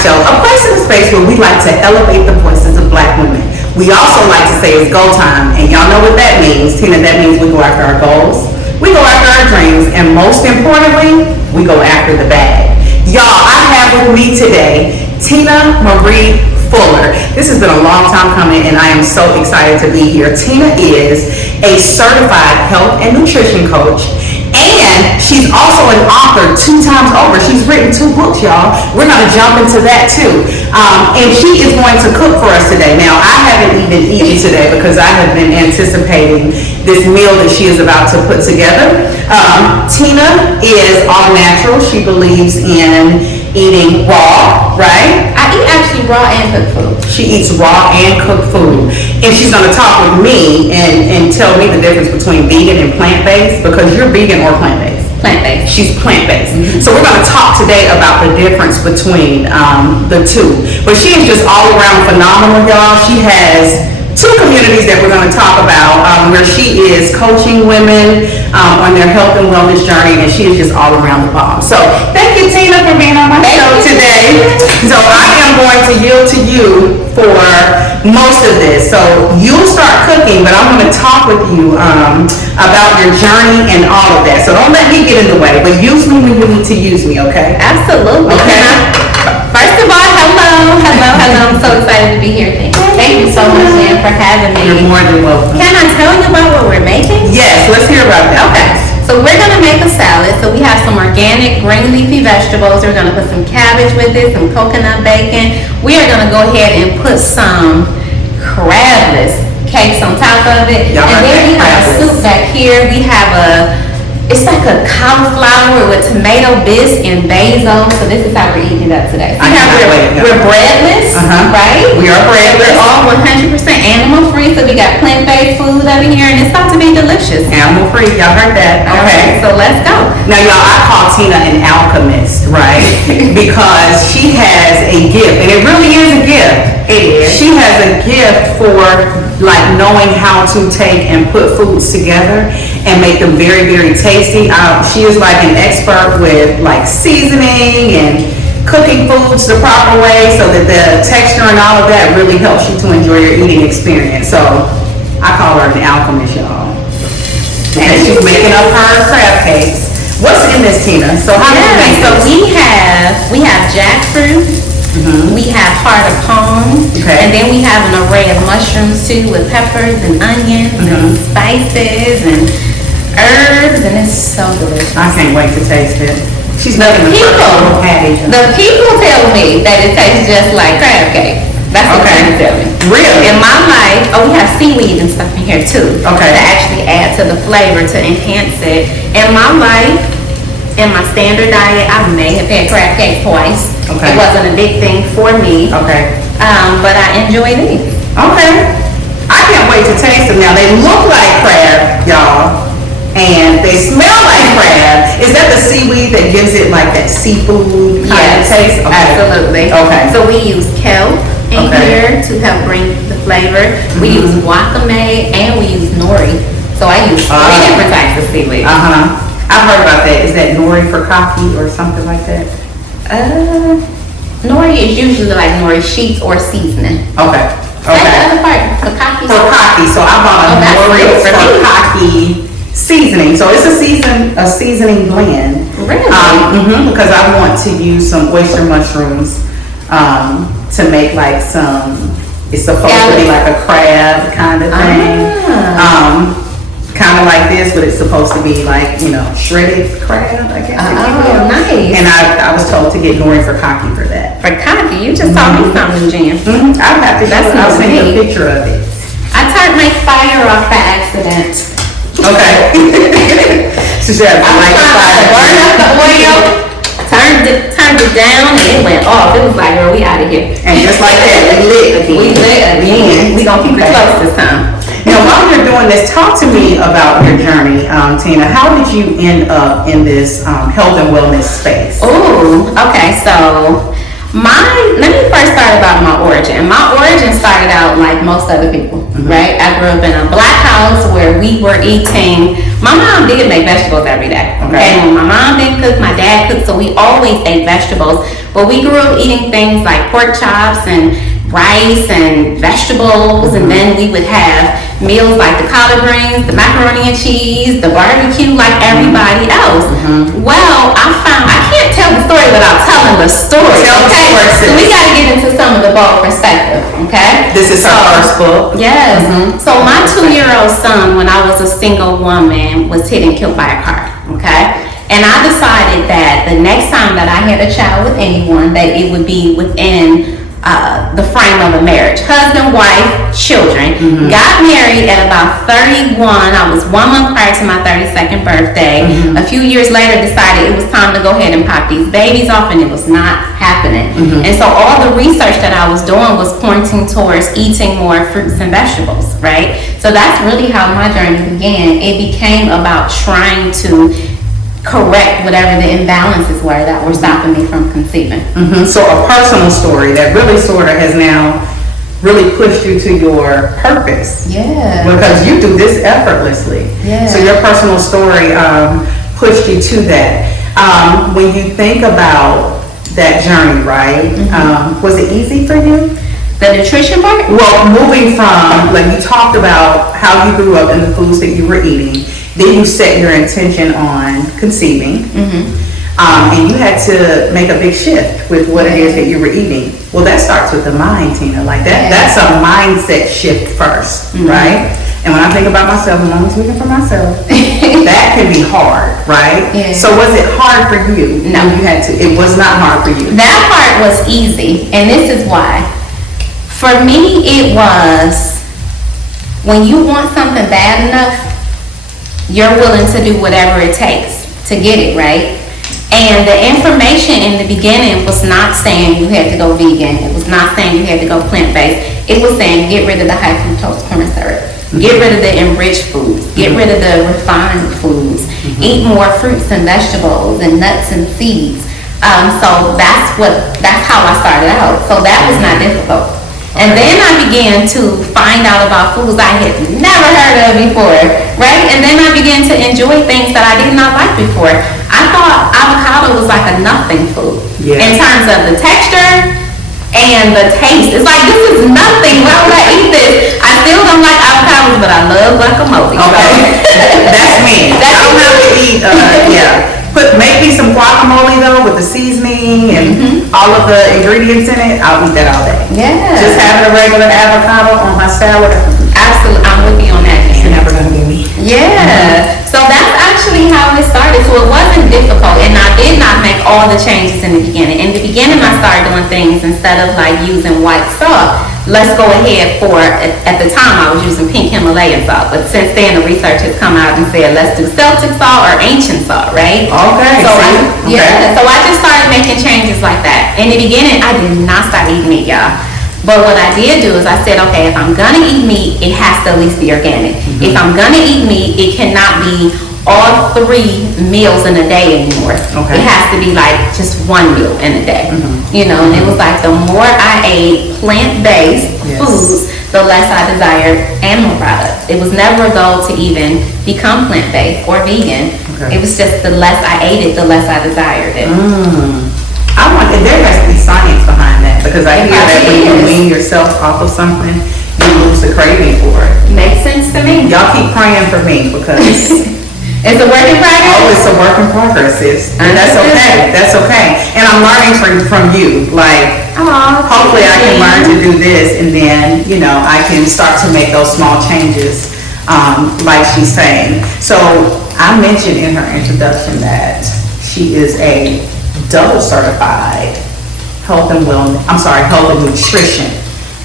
Show, a place in a space where we like to elevate the voices of Black women. We also like to say it's go time, and y'all know what that means. Tina, that means we go after our goals, we go after our dreams, and most importantly, we go after the bag. Y'all, I have with me today Tina Marie Fuller. This has been a long time coming, and I am so excited to be here. Tina is a certified health and nutrition coach, and she's also an author 2 times over. She's written 2 books, y'all. We're going to jump into that too. And she is going to cook for us today. Now, I haven't even eaten today because I have been anticipating this meal that she is about to put together. Tina is all natural. She believes in eating raw, right? I eat actually raw and cooked food. She eats raw and cooked food. And she's going to talk with me and tell me the difference between vegan and plant-based, because you're vegan or plant-based. Plant-based. She's plant-based. So we're going to talk today about the difference between the two. But she is just all around phenomenal, y'all. She has 2 communities that we're going to talk about where she is coaching women on their health and wellness journey, and she is just all around the bomb. So thank you, Tina, for being on my show today. So I am going to yield to you for most of this. So you'll start cooking, but I'm going to talk with you about your journey and all of that. So don't let me get in the way, but use me when you need to use me, okay? Absolutely. Okay. First of all, hello. I'm so excited to be here. Thank you so much, Jan, for having me. You're more than welcome. Can I tell you about what we're making? Yes, let's hear about that. Okay, so we're gonna make a salad. So we have some organic green leafy vegetables. We're gonna put some cabbage with it, some coconut bacon. We are gonna go ahead and put some crabless cakes on top of it. Y'all and then we have a crabless soup back here. We have it's like a cauliflower with tomato bisque and basil. So this is how we're eating it up today. So we're breadless, right? We are breadless. We're all 100% animal free. So we got plant-based food over here, and it's about to be delicious. Animal free, y'all heard that. Okay, so let's go. Now, y'all, I call Tina an alchemist, right? Because she has a gift, and it really is a gift. It is. She has a gift for like knowing how to take and put foods together and make them very, very tasty. She is like an expert with like seasoning and cooking foods the proper way so that the texture and all of that really helps you to enjoy your eating experience. So I call her an alchemist, y'all. And she's making up her crab cakes. What's in this, Tina? So how do you make So this? we have jackfruit. We have heart of palm, and then we have an array of mushrooms too, with peppers and onions and spices and herbs, and it's so delicious. I can't wait to taste it. She's making the first little patty. The people tell me that it tastes just like crab cake. That's what they tell me. Really? In my life, we have seaweed and stuff in here too. Okay. To actually add to the flavor to enhance it. In my life, in my standard diet, I may have had crab cake twice. Okay. It wasn't a big thing for me. Okay. But I enjoy these. Okay. I can't wait to taste them now. They look like crab, y'all, and they smell like crab. Is that the seaweed that gives it like that seafood kind of taste? Okay. Absolutely. Okay. So we use kelp in here to help bring the flavor. We use wakame and we use nori. So I use 3 different types of seaweed. I've heard about that. Is that nori for coffee or something like that? Nori is usually like nori sheets or seasoning. Okay. The other part, kakaki. For coffee. So I bought a nori for coffee seasoning. So it's a seasoning blend. Really? Because I want to use some oyster mushrooms to make like some. It's supposed to be like a crab kind of thing. Kind of like this, but it's supposed to be like, shredded crab, I guess. Oh, nice. And I was told to get nori for kaki for that. For kaki? You just told me something, Jan. I'll have to I'll send you a picture of it. I turned my fire off by accident. Okay. So she had to light the fire. Burn up the oil, turned it down, and it went off. It was like, girl, we out of here. And just like that, we lit again. We gonna keep it close this time. Now, while you're doing this, talk to me about your journey, Tina. How did you end up in this health and wellness space? Oh, okay. So Let me first start about my origin. My origin started out like most other people, right? I grew up in a black house where we were eating. My mom did make vegetables every day. Okay, when my mom didn't cook, my dad cooked, so we always ate vegetables. But we grew up eating things like pork chops and rice and vegetables, and then we would have meals like the collard greens, the macaroni and cheese, the barbecue, like everybody else. Well, I can't tell the story without telling the story. Tell the story, sis. So we got to get into some of the bold perspective. Okay. This is our first book. Yes. So my 2-year-old son, when I was a single woman, was hit and killed by a car. Okay. And I decided that the next time that I had a child with anyone, that it would be within the frame of a marriage. Husband, wife, children. Got married at about 31. I was 1 month prior to my 32nd birthday. A few years later, decided it was time to go ahead and pop these babies off, and it was not happening. And so all the research that I was doing was pointing towards eating more fruits and vegetables, right? So that's really how my journey began. It became about trying to correct whatever the imbalances were that were stopping me from conceiving. So a personal story that really sort of has now really pushed you to your purpose. Yeah. Because you do this effortlessly. Yeah. So your personal story pushed you to that. When you think about that journey, right? Was it easy for you? The nutrition part? Well, moving from, like you talked about how you grew up and the foods that you were eating, then you set your intention on conceiving, and you had to make a big shift with what it is that you were eating. Well, that starts with the mind, Tina. Like that's a mindset shift first, right? And when I think about myself, I'm only speaking for myself, that can be hard, right? Yeah. So was it hard for you? No. You had to, it was not hard for you. That part was easy, and this is why. For me, it was when you want something bad enough, you're willing to do whatever it takes to get it, right? And the information in the beginning was not saying you had to go vegan. It was not saying you had to go plant-based. It was saying get rid of the high fructose corn syrup. Get rid of the enriched foods. Get rid of the refined foods. Eat more fruits and vegetables and nuts and seeds. So that's how I started out. So that was not difficult. And then I began to find out about foods I had never heard of before, right? And then I began to enjoy things that I did not like before. I thought avocado was like a nothing food in terms of the texture and the taste. It's like, this is nothing. Why would I eat this? I still don't like avocados, but I love guacamole. Okay, that's me. I don't have to eat, make me some guacamole though with the seasoning and all of the ingredients in it. I'll eat that all day. Yeah. Just having a regular avocado on my salad. Absolutely, I'm with you on that. It's never gonna be me. Yeah. So that's actually how it started. So it wasn't difficult, and I did not make all the changes in the beginning. In the beginning, I started doing things instead of like using white salt. Let's go ahead at the time I was using pink Himalayan salt, but since then the research has come out and said let's do Celtic salt or ancient salt, right? Okay. So Okay. so I just started making changes like that. In the beginning, I did not start eating meat, y'all. But what I did do is I said, okay, if I'm gonna eat meat, it has to at least be organic. If I'm gonna eat meat, it cannot be all 3 meals in a day anymore. Okay. It has to be like just 1 meal in a day. You know, and it was like the more I ate plant-based foods, the less I desired animal products. It was never a goal to even become plant-based or vegan. Okay. It was just the less I ate it, the less I desired it. There has to be science behind that, because I hear that when you Yes. wean yourself off of something, you lose the craving for it. Makes sense to me. Y'all keep praying for me because It's a work in progress. oh, it's a work in progress, sis. And that's okay. That's okay. And I'm learning from you. Like, Aw, hopefully I can thank learn you. to do this, and then, I can start to make those small changes, like she's saying. So I mentioned in her introduction that she is a double certified health and nutrition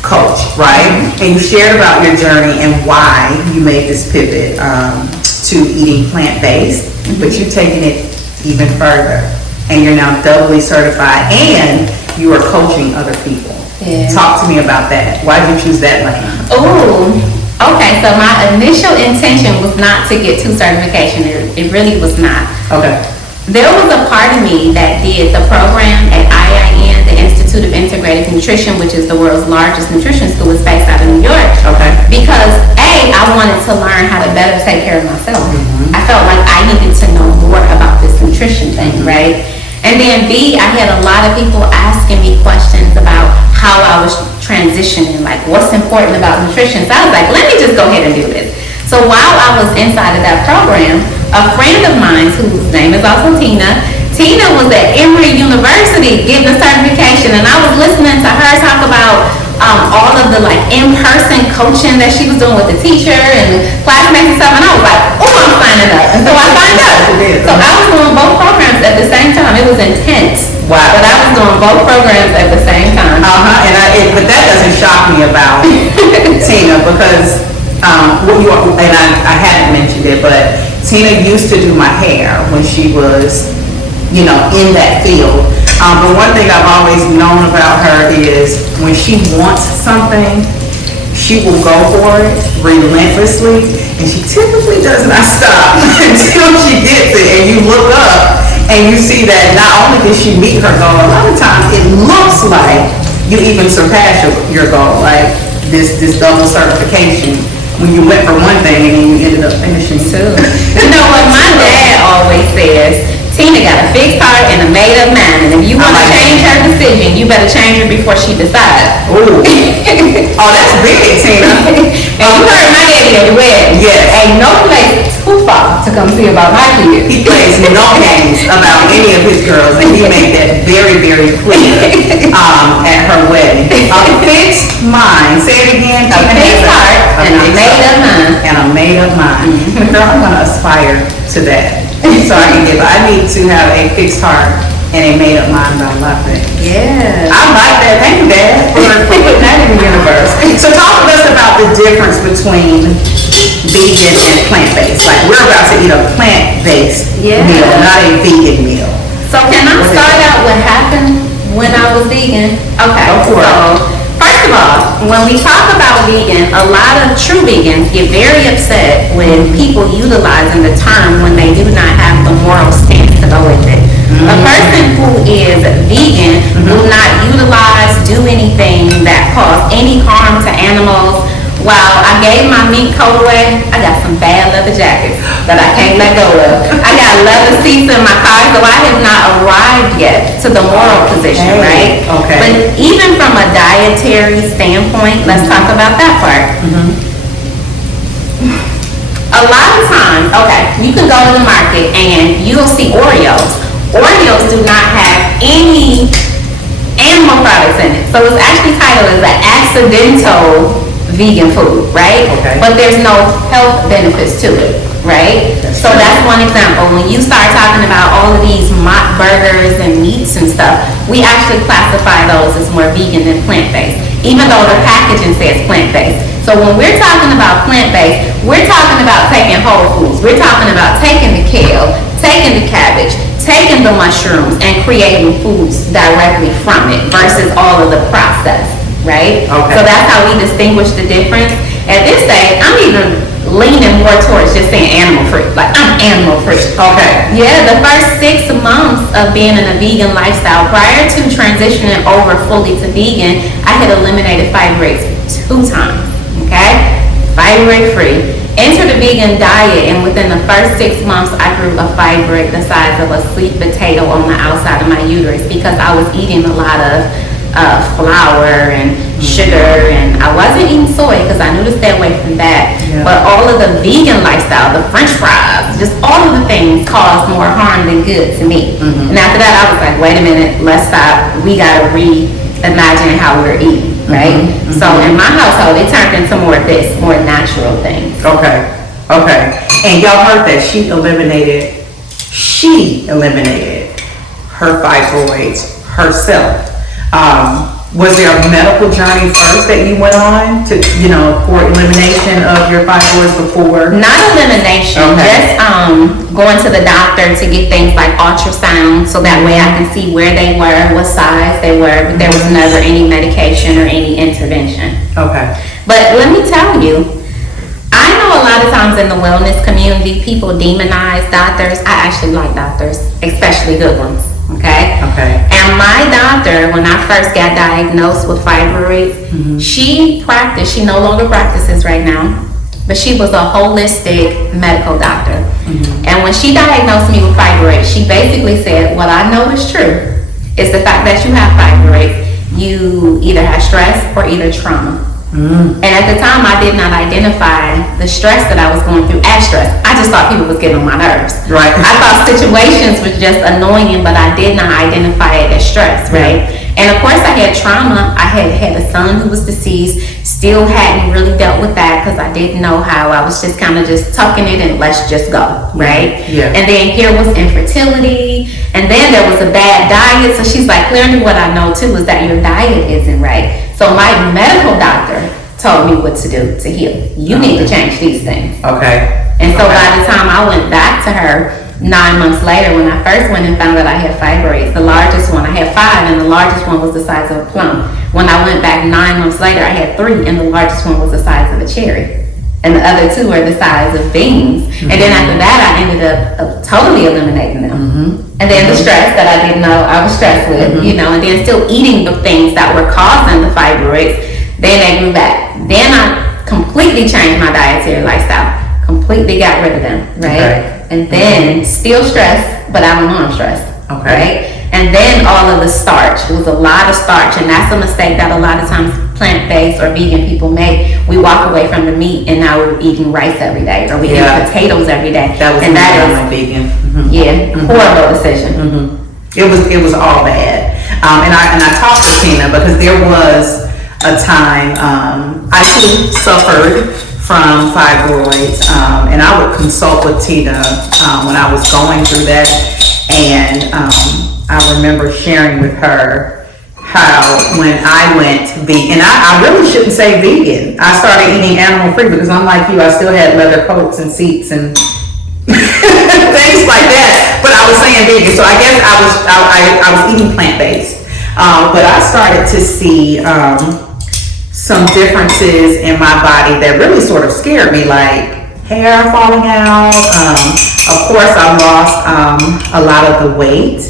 coach, right? And you shared about your journey and why you made this pivot to eating plant-based, but you've taken it even further, and you're now doubly certified, and you are coaching other people. Yeah. Talk to me about that. Why did you choose that lane? Oh, okay. So my initial intention was not to get 2 certifications. It really was not. Okay. There was a part of me that did the program at IIN, the Institute Nutrition, which is the world's largest nutrition school, is based out of New York. Okay. Because A, I wanted to learn how to better take care of myself. I felt like I needed to know more about this nutrition thing, right? And then B, I had a lot of people asking me questions about how I was transitioning, like what's important about nutrition. So I was like, let me just go ahead and do this. So while I was inside of that program, a friend of mine, whose name is also Tina was at Emory University getting a certification, and I was listening to her talk about all of the like in-person coaching that she was doing with the teacher and the classmates and stuff, and I was like, oh, I'm signing up. And so I signed up. So I was doing both programs at the same time. It was intense. Wow. But I was doing both programs at the same time. But that doesn't shock me about Tina, because I hadn't mentioned it, but Tina used to do my hair when she was, in that field. But one thing I've always known about her is when she wants something, she will go for it relentlessly, and she typically does not stop until she gets it. And you look up and you see that not only did she meet her goal, a lot of times it looks like you even surpass your goal, like this double certification, when you went for one thing and then you ended up finishing two. You know what my dad always says? Tina got a fixed heart and a made-up mind, and if you want to change her decision, you better change her before she decides. Ooh. Oh, that's big, Tina. And you heard my daddy at the wedding. Yes. Ain't no place too far to come see about my kids. He plays no games about any of his girls, and he made that very, very clear at her wedding. A fixed mind. Say it again. A fixed heart and a made-up mind. And a made-up mind. Girl, I'm going to aspire to that. So I need to have a fixed heart and a made-up mind about a lot of things. Yeah. I like that. Thank you, Dad, for putting that in the universe. So talk to us about the difference between vegan and plant-based. Like, we're about to eat a plant-based Yeah. meal, not a vegan meal. So can I start out what happened when I was vegan? Okay. Go for it. So first of all, when we talk about vegan, a lot of true vegans get very upset when people utilizing the term when they do not have the moral stance to go with it. A person who is vegan will not utilize, do anything that cause any harm to animals. While I gave my mink coat away, I got some bad leather jackets that I can't let go of. I got leather seats in my car, so I have not arrived yet to the moral position, right? Okay. But even from a dietary standpoint, let's talk about that part. A lot of times, you can go to the market and you'll see Oreos. Oreos do not have any animal products in it. So it's actually titled as an accidental vegan food, right? Okay. But there's no health benefits to it, right? So that's one example. When you start talking about all of these mock burgers and meats and stuff, we actually classify those as more vegan than plant-based, even though the packaging says plant-based. So when we're talking about plant-based, we're talking about taking whole foods. We're talking about taking the kale, taking the cabbage, taking the mushrooms, and creating foods directly from it versus all of the processed, right? Okay. So that's how we distinguish the difference. At this stage, I'm even leaning more towards just saying animal free. Like, I'm animal free. Okay. Yeah, the first 6 months of being in a vegan lifestyle, prior to transitioning over fully to vegan, I had eliminated fibrates 2 times, okay? Fibrate free. Enter the vegan diet, and within the first 6 months, I grew a fibrate the size of a sweet potato on the outside of my uterus because I was eating a lot of flour and sugar, and I wasn't eating soy because I knew to stay away from that. Yeah. But all of the vegan lifestyle, the French fries, just all of the things caused more harm than good to me. And after that, I was like, wait a minute, let's stop. We gotta reimagine how we're eating, right? So in my household, it turned into more of this, more natural things. Okay. And y'all heard that she eliminated her fibroids herself. Was there a medical journey first that you went on to, for elimination of your fibroids before? Not elimination, Okay. just going to the doctor to get things like ultrasound, so that way I can see where they were, what size they were, but there was never any medication or any intervention. Okay. But let me tell you, I know a lot of times in the wellness community, people demonize doctors. I actually like doctors, especially good ones. Okay? Okay. And my doctor, when I first got diagnosed with fibroids, she no longer practices right now, but she was a holistic medical doctor. And when she diagnosed me with fibroids, she basically said, what I know is true is the fact that you have fibroids, you either have stress or either trauma. And at the time, I did not identify the stress that I was going through as stress. I just thought people was getting on my nerves. Right. I thought situations was just annoying, but I did not identify it as stress, right? And of course, I had trauma. I had a son who was deceased. Still hadn't really dealt with that because I didn't know how. I was just kind of just tucking it and let's just go, right? Yeah. And then here was infertility, and then there was a bad diet. So she's like, clearly what I know too is that your diet isn't right. So my medical doctor told me what to do to heal. You need to change these things. Okay. And so by the time I went back to her 9 months later, when I first went and found that I had fibroids, the largest one, I had 5, and the largest one was the size of a plum. When I went back 9 months later, I had 3, and the largest one was the size of a cherry. And the other 2 were the size of beans. And then after that, I ended up totally eliminating them. And then the stress that I didn't know I was stressed with, you know, and then still eating the things that were causing the fibroids, then they grew back. Then I completely changed my dietary lifestyle. Completely got rid of them, right? And then still stressed, but I don't know I'm stressed, right? And then all of the starch, it was a lot of starch, and that's a mistake that a lot of times plant-based or vegan people make. We walk away from the meat and now we're eating rice every day, or we eat potatoes every day. That was and that is vegan. horrible decision. It was all bad. And I talked to Tina because there was a time I too suffered from fibroids, and I would consult with Tina when I was going through that, and I remember sharing with her how when I went vegan, and I really shouldn't say vegan, I started eating animal free because I'm like you, I still had leather coats and seats and things like that, but I was saying vegan, so I guess I was eating plant-based, but I started to see some differences in my body that really sort of scared me, like hair falling out. Of course, I lost a lot of the weight,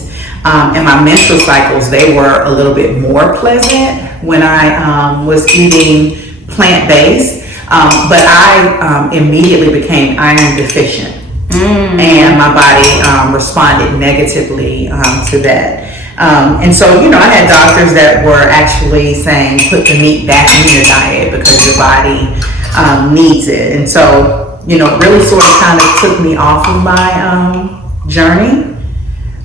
and my menstrual cycles, they were a little bit more pleasant when I was eating plant-based, but I immediately became iron deficient, and my body responded negatively to that. And so, you know, I had doctors that were actually saying, put the meat back in your diet because your body needs it. And so, you know, it really sort of kind of took me off of my journey.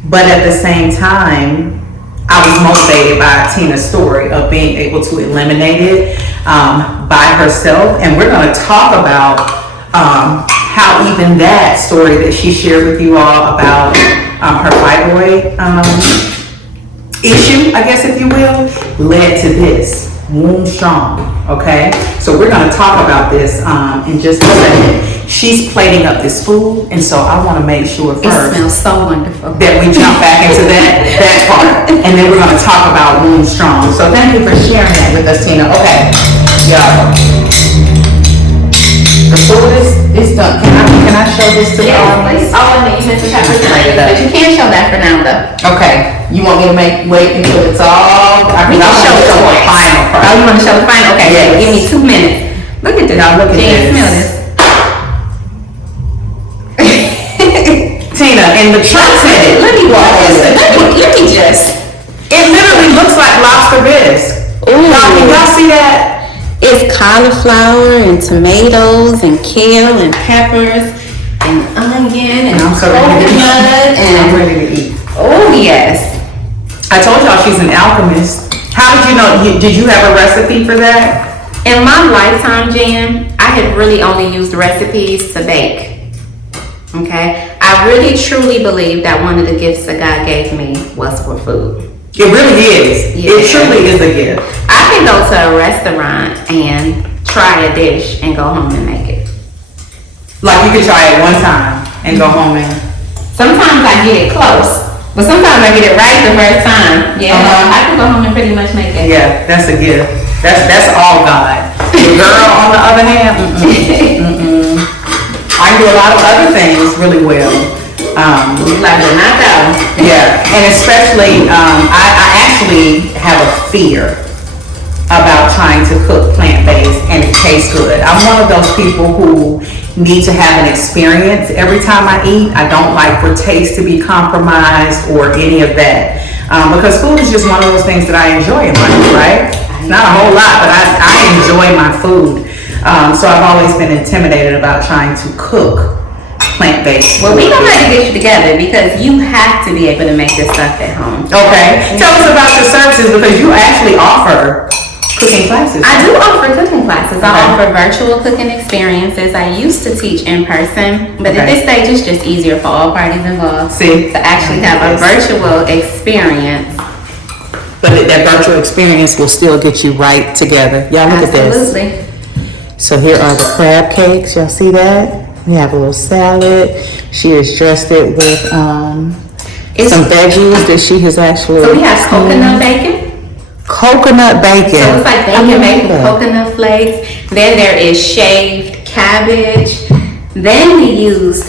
But at the same time, I was motivated by Tina's story of being able to eliminate it by herself. And we're going to talk about how even that story that she shared with you all about her fibroid issue, I guess if you will, led to this, Womb Strong, okay? So we're gonna talk about this in just a second. She's plating up this food, and so I wanna make sure It first smells so wonderful. that we jump back into that part, and then we're gonna talk about Womb Strong. So thank you for sharing that with us, Tina. Okay, y'all. The food is done. Can I show this to the audience? Oh, and then you missed the pepper tonight, but you can't show that for now though. Okay, you want me to wait until it's all? I mean, We can I'll show show the the final final Oh, part. you wanna show the final? Okay, Yes. give me 2 minutes. Look at this. Y'all look at Jen, this. smell this. Tina, and the chunks in it. Let me walk this. Let me just. It literally looks like lobster bisque. Ooh. Can y'all see that? It's cauliflower and tomatoes and kale and peppers and onion and I'm so ready to eat. coconut I'm and ready to eat. oh yes. I told y'all she's an alchemist. How did you know? Did you have a recipe for that? In my lifetime, Jan, I have really only used recipes to bake. Okay, I really truly believe that one of the gifts that God gave me was for food. It really is. Yeah. It truly is a gift. I can go to a restaurant and try a dish and go home and make it. Like you could try it one time and go home and. Sometimes I get it close, but sometimes I get it right the first time. Yeah, I can go home and pretty much make it. Yeah, that's a gift. That's all God. The girl, on the other hand, I can do a lot of other things really well. Like the knockout. Yeah, and especially, I actually have a fear about trying to cook plant-based and it tastes good. I'm one of those people who need to have an experience every time I eat. I don't like for taste to be compromised or any of that. Because food is just one of those things that I enjoy in life, right? It's not a whole lot, but I enjoy my food. So I've always been intimidated about trying to cook plant-based. Well, we gonna have to get you together because you have to be able to make this stuff at home. Okay, tell us about your services because you actually offer cooking classes. I do offer cooking classes. I Okay. offer virtual cooking experiences. I used to teach in person, but at Okay. this stage it's just easier for all parties involved See? to actually have a virtual experience. But that virtual experience will still get you right together. Y'all look at this. Absolutely. So here are the crab cakes. Y'all see that? We have a little salad. She has dressed it with some veggies that she has actually. So we have coconut bacon. Coconut bacon. So it's like I bacon like made with that. coconut flakes. Then there is shaved cabbage. Then we used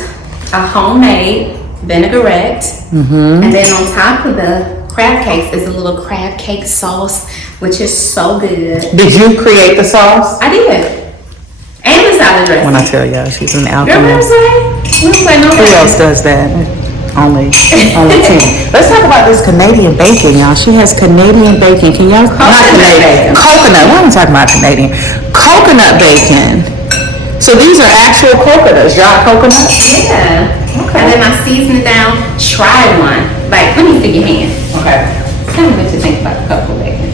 a homemade vinaigrette. Mm-hmm. And then on top of the crab cakes is a little crab cake sauce, which is so good. Did you create the sauce? I did. And the salad dressing. When I tell y'all, she's an Girl, what I'm alchemist. saying? We don't play no Who games. else does that? Only 10. Let's talk about this Canadian bacon, y'all. She has Canadian bacon. Can y'all? Not Canadian. bacon. Coconut. Why am I talking about Canadian? Coconut bacon. So these are actual coconuts, dry coconuts? Yeah. Okay. And then I season it down. Try one. Like, let me see your hand. Okay. Tell me what you think about the couple bacon.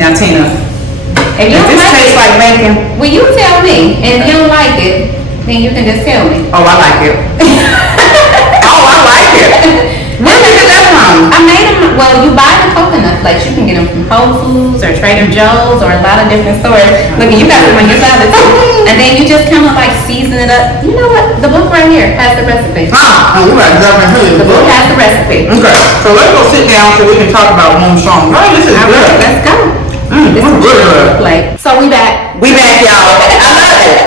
Now, Tina, If you does don't this like taste it, like bacon? well, you tell me. And if you don't like it, then you can just tell me. Oh, I like it. Oh, I like it. Where did you get that from? I made them, well, you buy the coconut flakes. You can get them from Whole Foods or Trader Joe's or a lot of different stores. Look, you got them on your salad too. And then you just kind of like season it up. You know what? The book right here has the recipe. We gotta jump into The book has the recipe. Okay, so let's go sit down so we can talk about Moon Song. Oh, this is All right, let's go. This is good. plate. So we back. We back, y'all. I love it.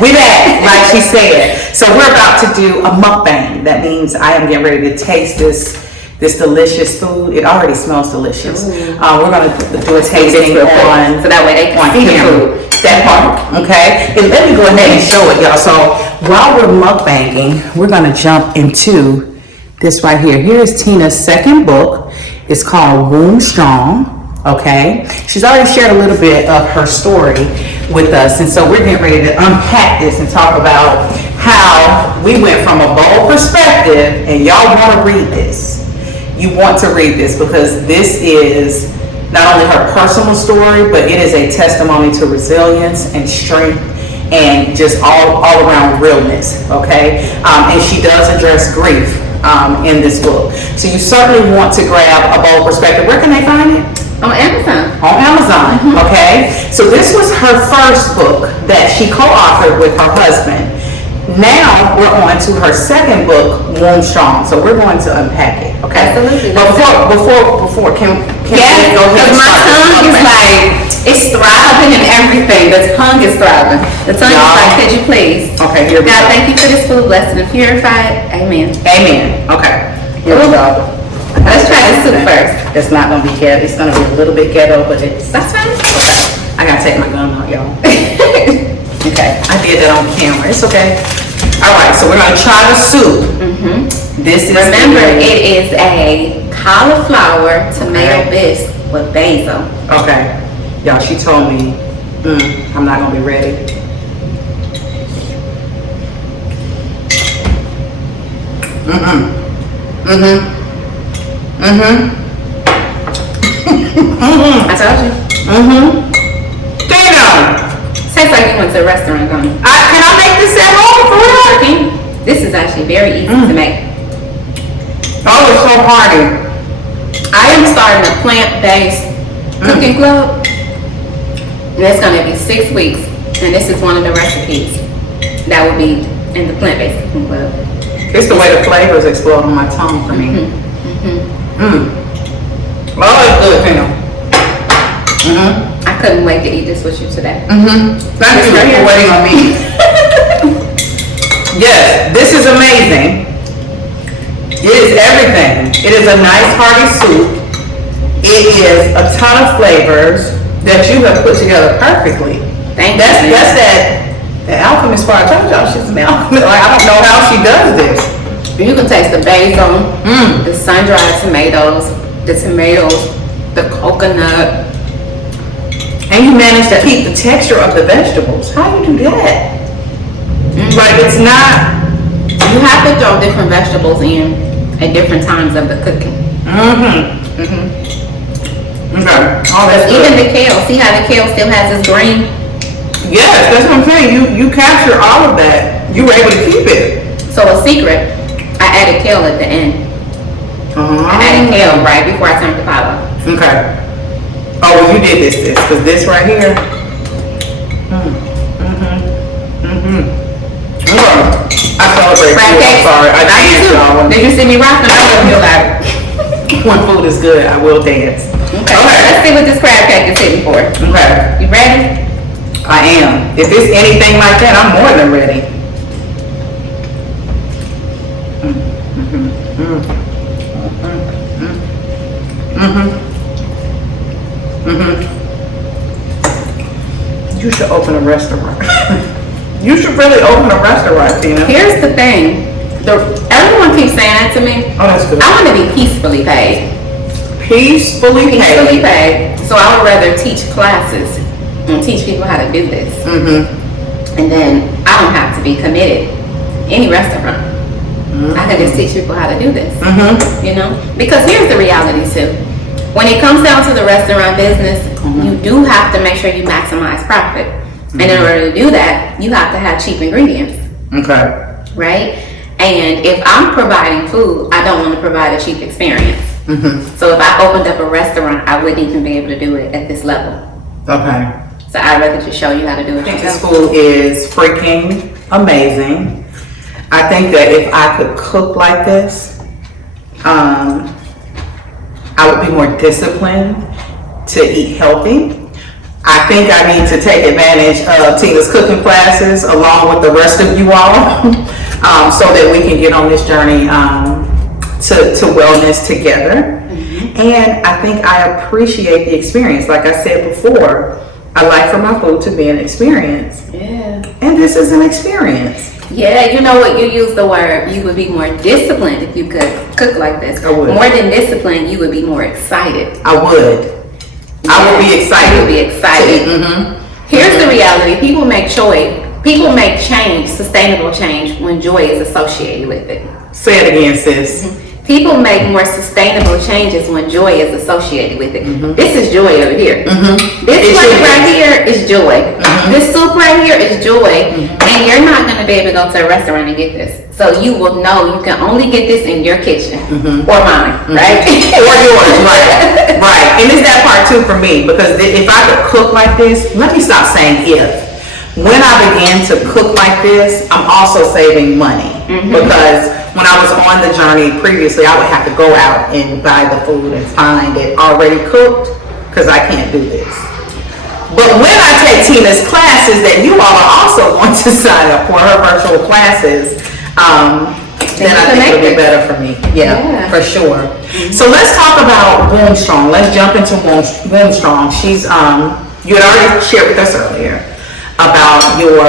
We back, like she said. So we're about to do a mukbang. That means I am getting ready to taste this delicious food. It already smells delicious. We're gonna do a tasting on So that way they can see the camera. food. That part, okay? And let me go ahead and show it, y'all. So while we're mukbanging, we're gonna jump into this right here. Here is Tina's second book. It's called Womb Strong. Okay, she's already shared a little bit of her story with us, and so we're getting ready to unpack this and talk about how we went from a bold perspective, and y'all want to read this. You want to read this because this is not only her personal story, but it is a testimony to resilience and strength and just all around realness, okay? And she does address grief in this book. So you certainly want to grab a bold perspective. Where can they find it? On Amazon. On Amazon, okay? So this was her first book that she co-authored with her husband. Now we're on to her second book, Womb Strong. So we're going to unpack it, okay? Absolutely. But before, can Yes, we go ahead because and my start this tongue is mukbang? like, it's thriving and everything. The tongue is thriving. The tongue is Y'all. like, could you please? Okay, here we God, go. thank you for this food, blessed and purified. Amen. Amen. Okay. Here we go. Let's try the soup first. It's not gonna be ghetto. It's gonna be a little bit ghetto, but it's. That's fine. I gotta take my gun out, y'all. Okay, I did that on camera. It's okay. All right, so we're gonna try the soup. This is Remember, it is a cauliflower tomato Okay. bisque with basil. Okay, y'all. She told me I'm not gonna be ready. I told you. Tina, Tastes like you went to a restaurant, don't you? can I make this at home for real? Turkey. This is actually very easy to make. Oh, it's so hearty. I am starting a plant-based cooking club. And it's gonna be 6 weeks. And this is one of the recipes that will be in the plant-based cooking club. It's the way the flavors explode on my tongue for me. Oh, it's good, Tina. I couldn't wait to eat this with you today. Thank you for waiting on me. Yes, this is amazing. It is everything. It is a nice hearty soup. It is a ton of flavors that you have put together perfectly. Thank That's you. the alchemist part. I told y'all she's an alchemist. Like, I don't know how she does this. You can taste the basil, the sun-dried tomatoes, the coconut. And you manage to keep the texture of the vegetables. How do you do that? Like, it's not. You have to throw different vegetables in at different times of the cooking. Okay. Oh, that's Even good. the kale, see how the kale still has its green? Yes, that's what I'm saying. You capture all of that. You were able to keep it. So a secret, I added kale at the end. I added kale right before I turned the pot off. Okay. Oh, well, you did this, because this right here. I celebrate Crab food. I'm cakes. sorry. I did dance, too. y'all. Did you see me rocking? I would feel like. When food is good, I will dance. Okay, let's see what this crab cake is hitting for. Okay. You ready? I am. If it's anything like that, I'm more than ready. You should open a restaurant. You should really open a restaurant, Tina. Here's the thing. Everyone keeps saying that to me. Oh, that's good. I want to be peacefully paid. Peacefully Peacefully paid. paid. So I would rather teach classes and teach people how to do this. And then I don't have to be committed. Any restaurant. I can just teach people how to do this. You know? Because here's the reality too. When it comes down to the restaurant business, you do have to make sure you maximize profit. And in order to do that, you have to have cheap ingredients. Okay. Right? And if I'm providing food, I don't want to provide a cheap experience. So if I opened up a restaurant, I wouldn't even be able to do it at this level. Okay. So I'd rather just show you how to do it I think this yourself. food is freaking amazing. I think that if I could cook like this, I would be more disciplined to eat healthy. I think I need to take advantage of Tina's cooking classes along with the rest of you all, so that we can get on this journey to wellness together. And I think I appreciate the experience. Like I said before, I like for my food to be an experience. Yeah. And this is an experience. Yeah, you know what? You use the word, you would be more disciplined if you could cook like this. I would. More than disciplined, you would be more excited. I would. I would be excited. You would be excited. Here's the reality. People make change, sustainable change, when joy is associated with it. Say it again, sis. People make more sustainable changes when joy is associated with it. This is joy over here. This plate right here is joy. This soup right here is joy. And you're not going to be able to go to a restaurant and get this. So you will know you can only get this in your kitchen or mine, right? Or yours, right. Right. And it's that part too for me, because if I could cook like this, let me stop saying if. When I began to cook like this, I'm also saving money. Because when I was on the journey previously, I would have to go out and buy the food and find it already cooked, because I can't do this. But when I take Tina's classes that you all are also going to sign up for, her virtual classes, then I think it'll be better for me. Yeah, for sure. So let's talk about Womb Strong. Let's jump into Womb Strong. She's, you had already shared with us earlier about your,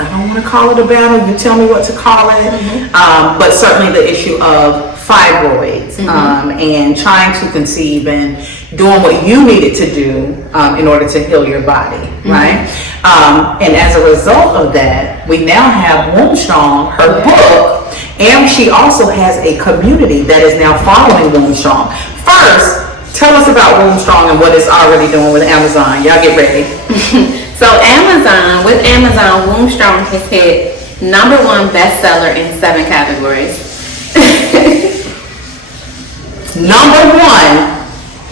I don't want to call it a battle, you tell me what to call it, but certainly the issue of fibroids, and trying to conceive and doing what you needed to do in order to heal your body, right? And as a result of that, we now have Womb Strong, her book, and she also has a community that is now following Womb Strong. First, tell us about Womb Strong and what it's already doing with Amazon. Y'all get ready. So with Amazon, Womb Strong has hit #1 bestseller in 7 categories. #1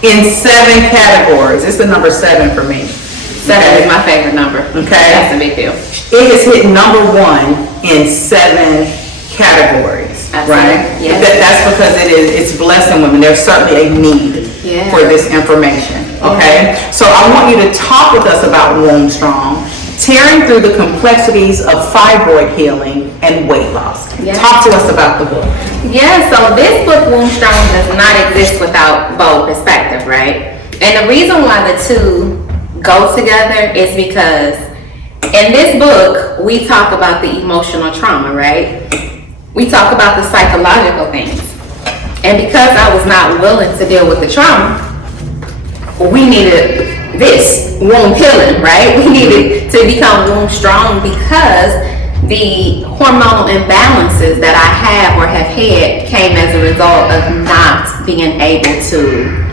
in 7 categories. It's the number 7 for me. 7 is my favorite number. Okay. That's a big deal. It has hit #1 in 7 categories, right? Yes. That's because it's blessing women. There's certainly a need for this information, okay? So I want you to talk with us about Womb Strong. Tearing Through the Complexities of Fibroid Healing and Weight Loss. Yes. Talk to us about the book. Yeah, so this book, Womb Strong, does not exist without Bold Perspective, right? And the reason why the two go together is because in this book, we talk about the emotional trauma, right? We talk about the psychological things. And because I was not willing to deal with the trauma, we needed this womb healing, right? We needed to become womb strong because the hormonal imbalances that I have or have had came as a result of not being able to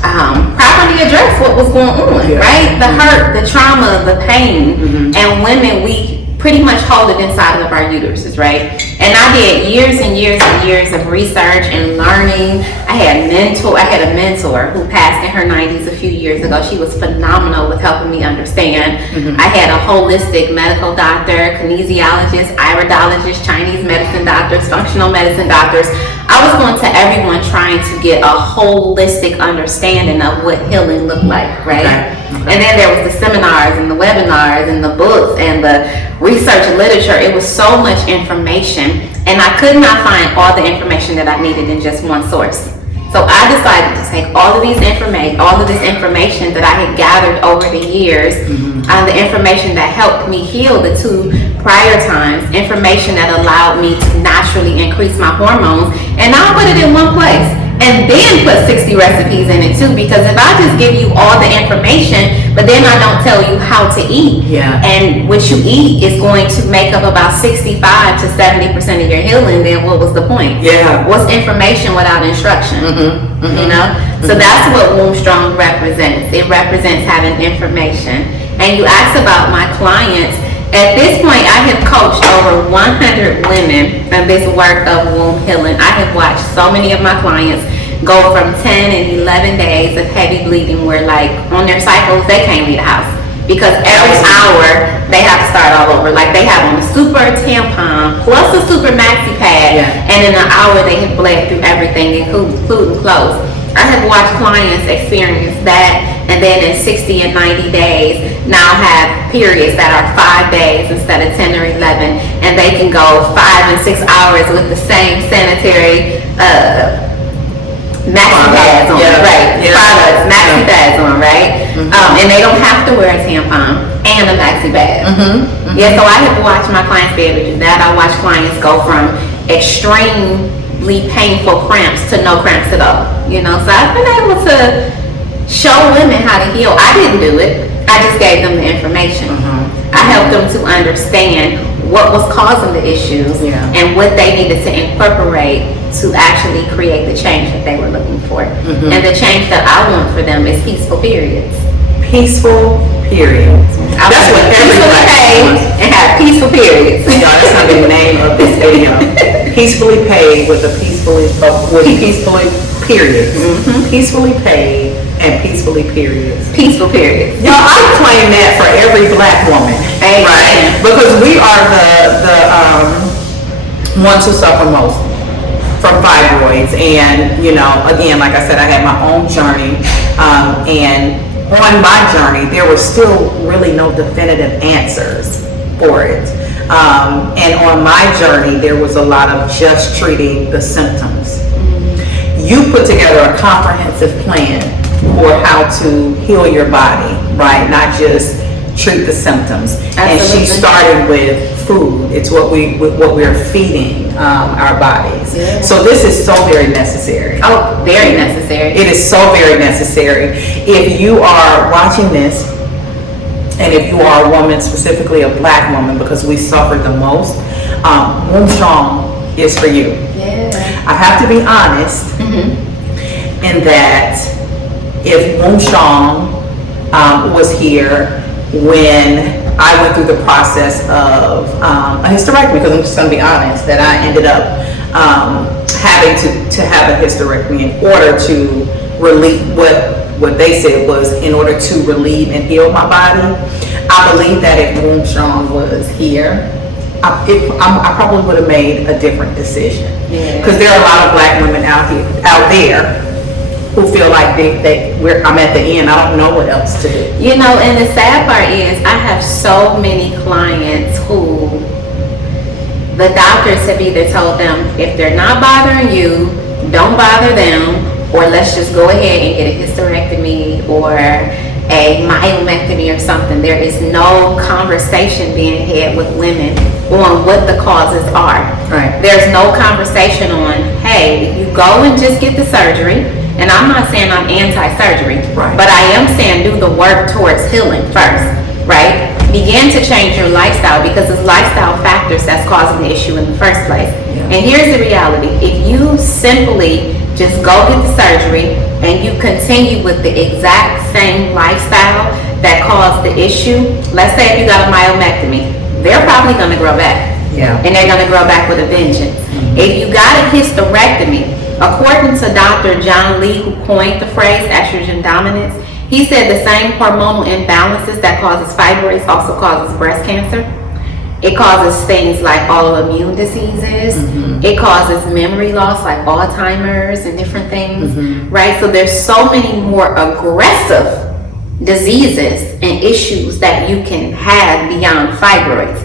properly address what was going on, right? The hurt, the trauma, the pain. And women, we pretty much hold it inside of our uteruses, right? And I did years and years and years of research and learning. I had a mentor who passed in her 90s a few years ago. She was phenomenal with helping me understand. I had a holistic medical doctor, kinesiologist, iridologist, Chinese medicine doctors, functional medicine doctors. I was going to everyone trying to get a holistic understanding of what healing looked like, right? Okay. And then there was the seminars and the webinars and the books and the research literature. It was so much information, and I could not find all the information that I needed in just one source. So I decided to take all of this information that I had gathered over the years, the information that helped me heal the two prior times, information that allowed me to naturally increase my hormones, and I'll put it in one place. And then put 60 recipes in it too, because if I just give you all the information, but then I don't tell you how to eat, and what you eat is going to make up about 65 to 70% of your healing, then what was the point? What's information without instruction? You know? So that's what Womb Strong represents. It represents having information. And you asked about my clients. At this point, I have coached over 100 women in this work of womb healing. I have watched so many of my clients go from 10 and 11 days of heavy bleeding where, like, on their cycles, they can't leave the house. Because every hour, they have to start all over. Like, they have on a super tampon plus a super maxi pad, and in an hour, they have bled through everything, including clothes. I have watched clients experience that, and then in 60 and 90 days now have periods that are 5 days instead of 10 or 11, and they can go 5 and 6 hours with the same sanitary maxi pads on, products, maxi pads on, right? And they don't have to wear a tampon and a maxi pad. So I have watched my clients be able to do that. I watch clients go from extremely painful cramps to no cramps at all. You know, so I've been able to show women how to heal. I didn't do it. I just gave them the information. I helped them to understand what was causing the issues and what they needed to incorporate to actually create the change that they were looking for. And the change that I want for them is peaceful periods. Peaceful periods. That's what everybody wants. And have peaceful periods. Y'all, that's gonna be the name of this video. Peacefully paid with peacefully periods. Peacefully paid and peacefully periods. Peaceful periods. Y'all, I claim that for every black woman, right? Because we are the ones who suffer most from fibroids, and you know, again, like I said, I had my own journey, and on my journey, there were still really no definitive answers for it. And on my journey, there was a lot of just treating the symptoms. You put together a comprehensive plan for how to heal your body, right? Not just treat the symptoms. Absolutely. And she started with food. It's what we're feeding our bodies. So this is so very necessary. Oh, very necessary. It is so very necessary. If you are watching this, and if you are a woman, specifically a black woman, because we suffer the most, Womb Strong is for you. I have to be honest in that if Womb Strong was here when I went through the process of a hysterectomy, because I'm just going to be honest, that I ended up having to have a hysterectomy in order to relieve what they said was in order to relieve and heal my body. I believe that if Womb Strong was here, I probably would have made a different decision. Because there are a lot of black women out there who feel like I'm at the end. I don't know what else to. You know, and the sad part is I have so many clients who the doctors have either told them if they're not bothering you, don't bother them, or let's just go ahead and get a hysterectomy or a myomectomy or something. There is no conversation being had with women on what the causes are. Right. There's no conversation on, hey, if you go and just get the surgery, and I'm not saying I'm anti-surgery, Right. but I am saying do the work towards healing first, right? Begin to change your lifestyle because it's lifestyle factors that's causing the issue in the first place. Yeah. And here's the reality. If you simply just go get the surgery and you continue with the exact same lifestyle that caused the issue, let's say if you got a myomectomy, they're probably going to grow back. Yeah. And they're going to grow back with a vengeance. If you got a hysterectomy, according to Dr. John Lee, who coined the phrase estrogen dominance, he said the same hormonal imbalances that causes fibroids also causes breast cancer. It causes things like autoimmune diseases. It causes memory loss like Alzheimer's and different things, right? So there's so many more aggressive diseases and issues that you can have beyond fibroids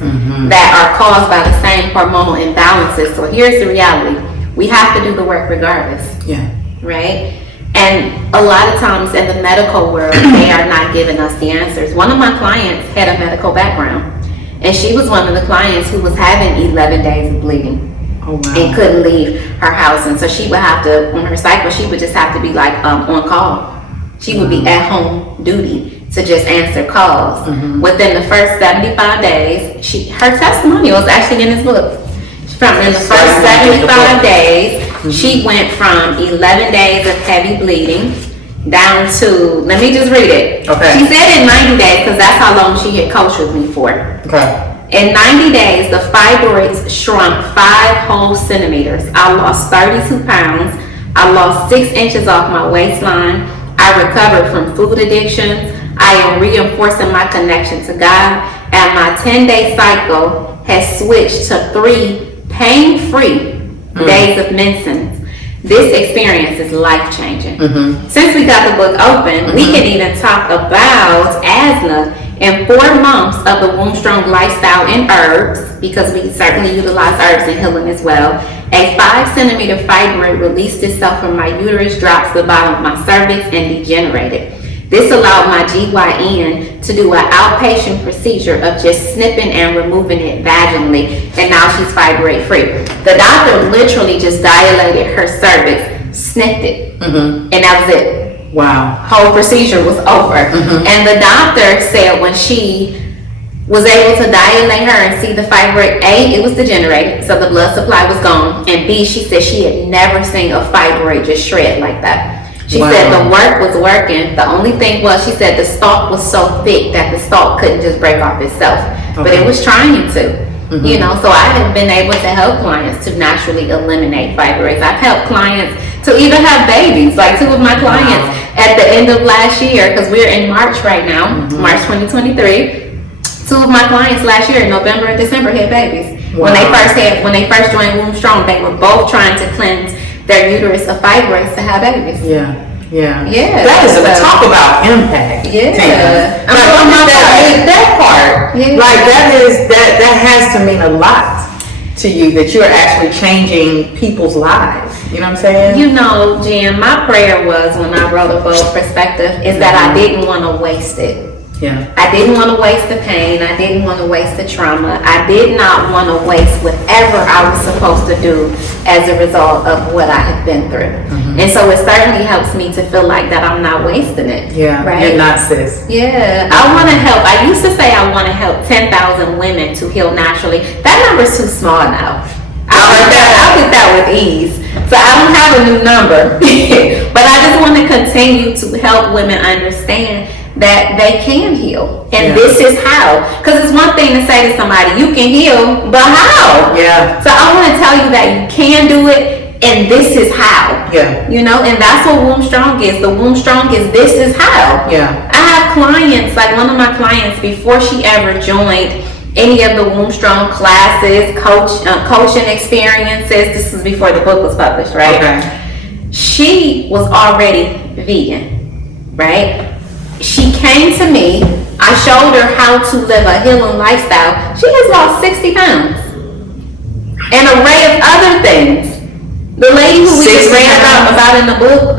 that are caused by the same hormonal imbalances. So here's the reality. We have to do the work regardless. Yeah. Right? And a lot of times in the medical world, they are not giving us the answers. One of my clients had a medical background, and she was one of the clients who was having 11 days of bleeding. Oh, wow. And couldn't leave her house. And so she would have to, on her cycle, she would just have to be like on call. She would be at home duty to just answer calls. Within the first 75 days, her testimonial is actually in this book. In the first 75 days, she went from 11 days of heavy bleeding down to, let me just read it. Okay. She said in 90 days, because that's how long she had coached with me for. Okay. In 90 days, the fibroids shrunk 5 whole centimeters. I lost 32 pounds. I lost 6 inches off my waistline. I recovered from food addictions. I am reinforcing my connection to God. And my 10-day cycle has switched to 3 pain-free days of medicine. This experience is life-changing. Since we got the book open, we can even talk about asthma and 4 months of the Womb Strong lifestyle and herbs, because we certainly utilize herbs in healing as well. A 5-centimeter fibroid released itself from my uterus, dropped to the bottom of my cervix, and degenerated. This allowed my GYN to do an outpatient procedure of just snipping and removing it vaginally, and now she's fibroid free. The doctor literally just dilated her cervix, snipped it, and that was it. Wow. Whole procedure was over. And the doctor said when she was able to dilate her and see the fibroid, A, it was degenerated, so the blood supply was gone, and B, she said she had never seen a fibroid just shred like that. She said the work was working. The only thing was, she said the stalk was so thick that the stalk couldn't just break off itself, but it was trying to. You know, so I have been able to help clients to naturally eliminate fibroids. I've helped clients to even have babies, like 2 of my clients at the end of last year, because we're in March right now, March 2023. 2 of my clients last year in November and December had babies. When they first joined Womb Strong, they were both trying to cleanse their uterus of fibroids to have babies. Yeah. That is talk about impact. Yeah. Tina. That part. Yeah. Like that has to mean a lot to you, that you're actually changing people's lives. You know what I'm saying? You know, Jen, my prayer was when I wrote A Bold Perspective is that I didn't want to waste it. Yeah. I didn't want to waste the pain. I didn't want to waste the trauma. I did not want to waste whatever I was supposed to do as a result of what I have been through. And so it certainly helps me to feel like that I'm not wasting it. Yeah, right? You're not, sis. Yeah, I want to help. I used to say I want to help 10,000 women to heal naturally. That number's too small now. I'll get that with ease. So I don't have a new number. But I just want to continue to help women understand that they can heal, and this is how. Because it's one thing to say to somebody, you can heal, but how? Yeah. So I want to tell you that you can do it, and this is how. Yeah. You know, and that's what Womb Strong is. The Womb Strong is this is how. Yeah. I have clients, like one of my clients, before she ever joined any of the Womb Strong classes, coaching experiences. This was before the book was published, right? Okay. She was already vegan, right? She came to me. I showed her how to live a healing lifestyle. She has lost 60 pounds. An array of other things. The lady who we just read about in the book,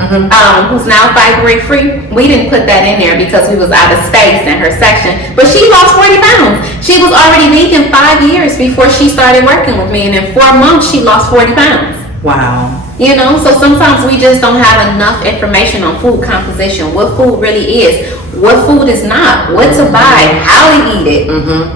who's now fibroid free, we didn't put that in there because we was out of space in her section. But she lost 40 pounds. She was already vegan 5 years before she started working with me, and in 4 months she lost 40 pounds. Wow. You know, so sometimes we just don't have enough information on food composition, what food really is, what food is not, what to buy, how to eat it,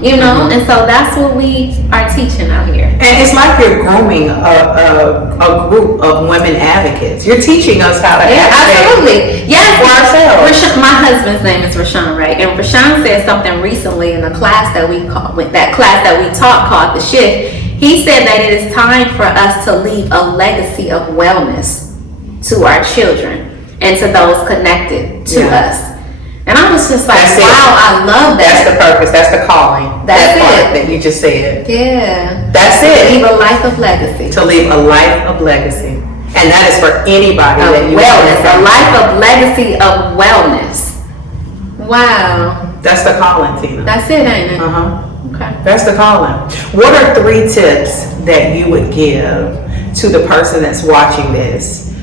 you know, and so that's what we are teaching out here. And it's like you're grooming a group of women advocates. You're teaching us how to advocate absolutely. Yes, for ourselves. My husband's name is Rashawn, right? And Rashawn said something recently in a class that we taught called The Shift. He said that it is time for us to leave a legacy of wellness to our children and to those connected to us. And I was just like, wow, I love that. That's the purpose. That's the calling. That's that part it. that you just said. Yeah. That's it. Leave a life of legacy. To leave a life of legacy. And that is for anybody that you wellness. A life of legacy of wellness. Wow. That's the calling, Tina. That's it, ain't it? Okay. That's the calling. What are 3 tips that you would give to the person that's watching this,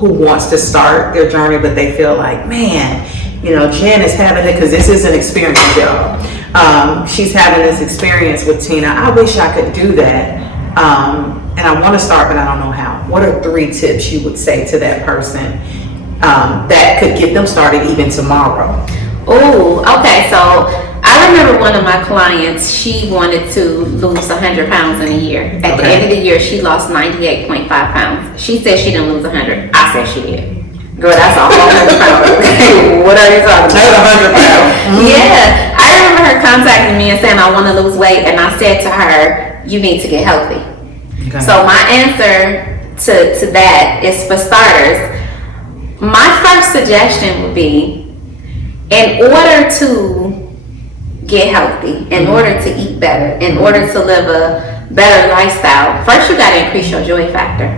who wants to start their journey, but they feel like, man, you know, Jen is having it, because this is an experience, y'all. She's having this experience with Tina. I wish I could do that. And I want to start, but I don't know how. What are 3 tips you would say to that person that could get them started even tomorrow? Oh, okay. So I remember one of my clients, she wanted to lose 100 pounds in a year. At the end of the year, she lost 98.5 pounds. She said she didn't lose 100. I said she did. Girl, that's a whole 100 pounds. What are you talking about? That's 100 pounds. Yeah. I remember her contacting me and saying, I want to lose weight. And I said to her, you need to get healthy. Okay. So my answer to that is, for starters, my first suggestion would be, in order to get healthy, in order to eat better, in order to live a better lifestyle, first you got to increase your joy factor.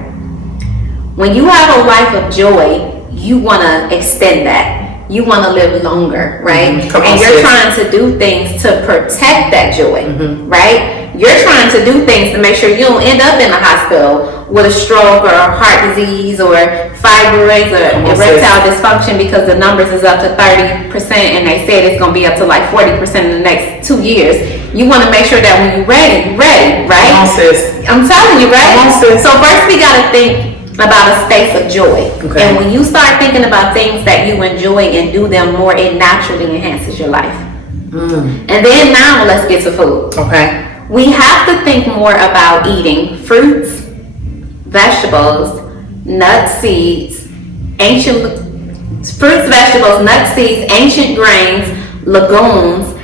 When you have a life of joy, you want to extend that. You want to live longer, right? And you're trying to do things to protect that joy, right? You're trying to do things to make sure you don't end up in the hospital with a stroke or heart disease or fibroids or erectile dysfunction, because the numbers is up to 30% and they said it's going to be up to like 40% in the next 2 years. You want to make sure that when you're ready, right? Come on, sis. I'm telling you, right? Come on, sis. So first we got to think about a space of joy. Okay. And when you start thinking about things that you enjoy and do them more, it naturally enhances your life. And then now let's get to food. Okay. We have to think more about eating fruits, vegetables, nuts, seeds, ancient grains, legumes,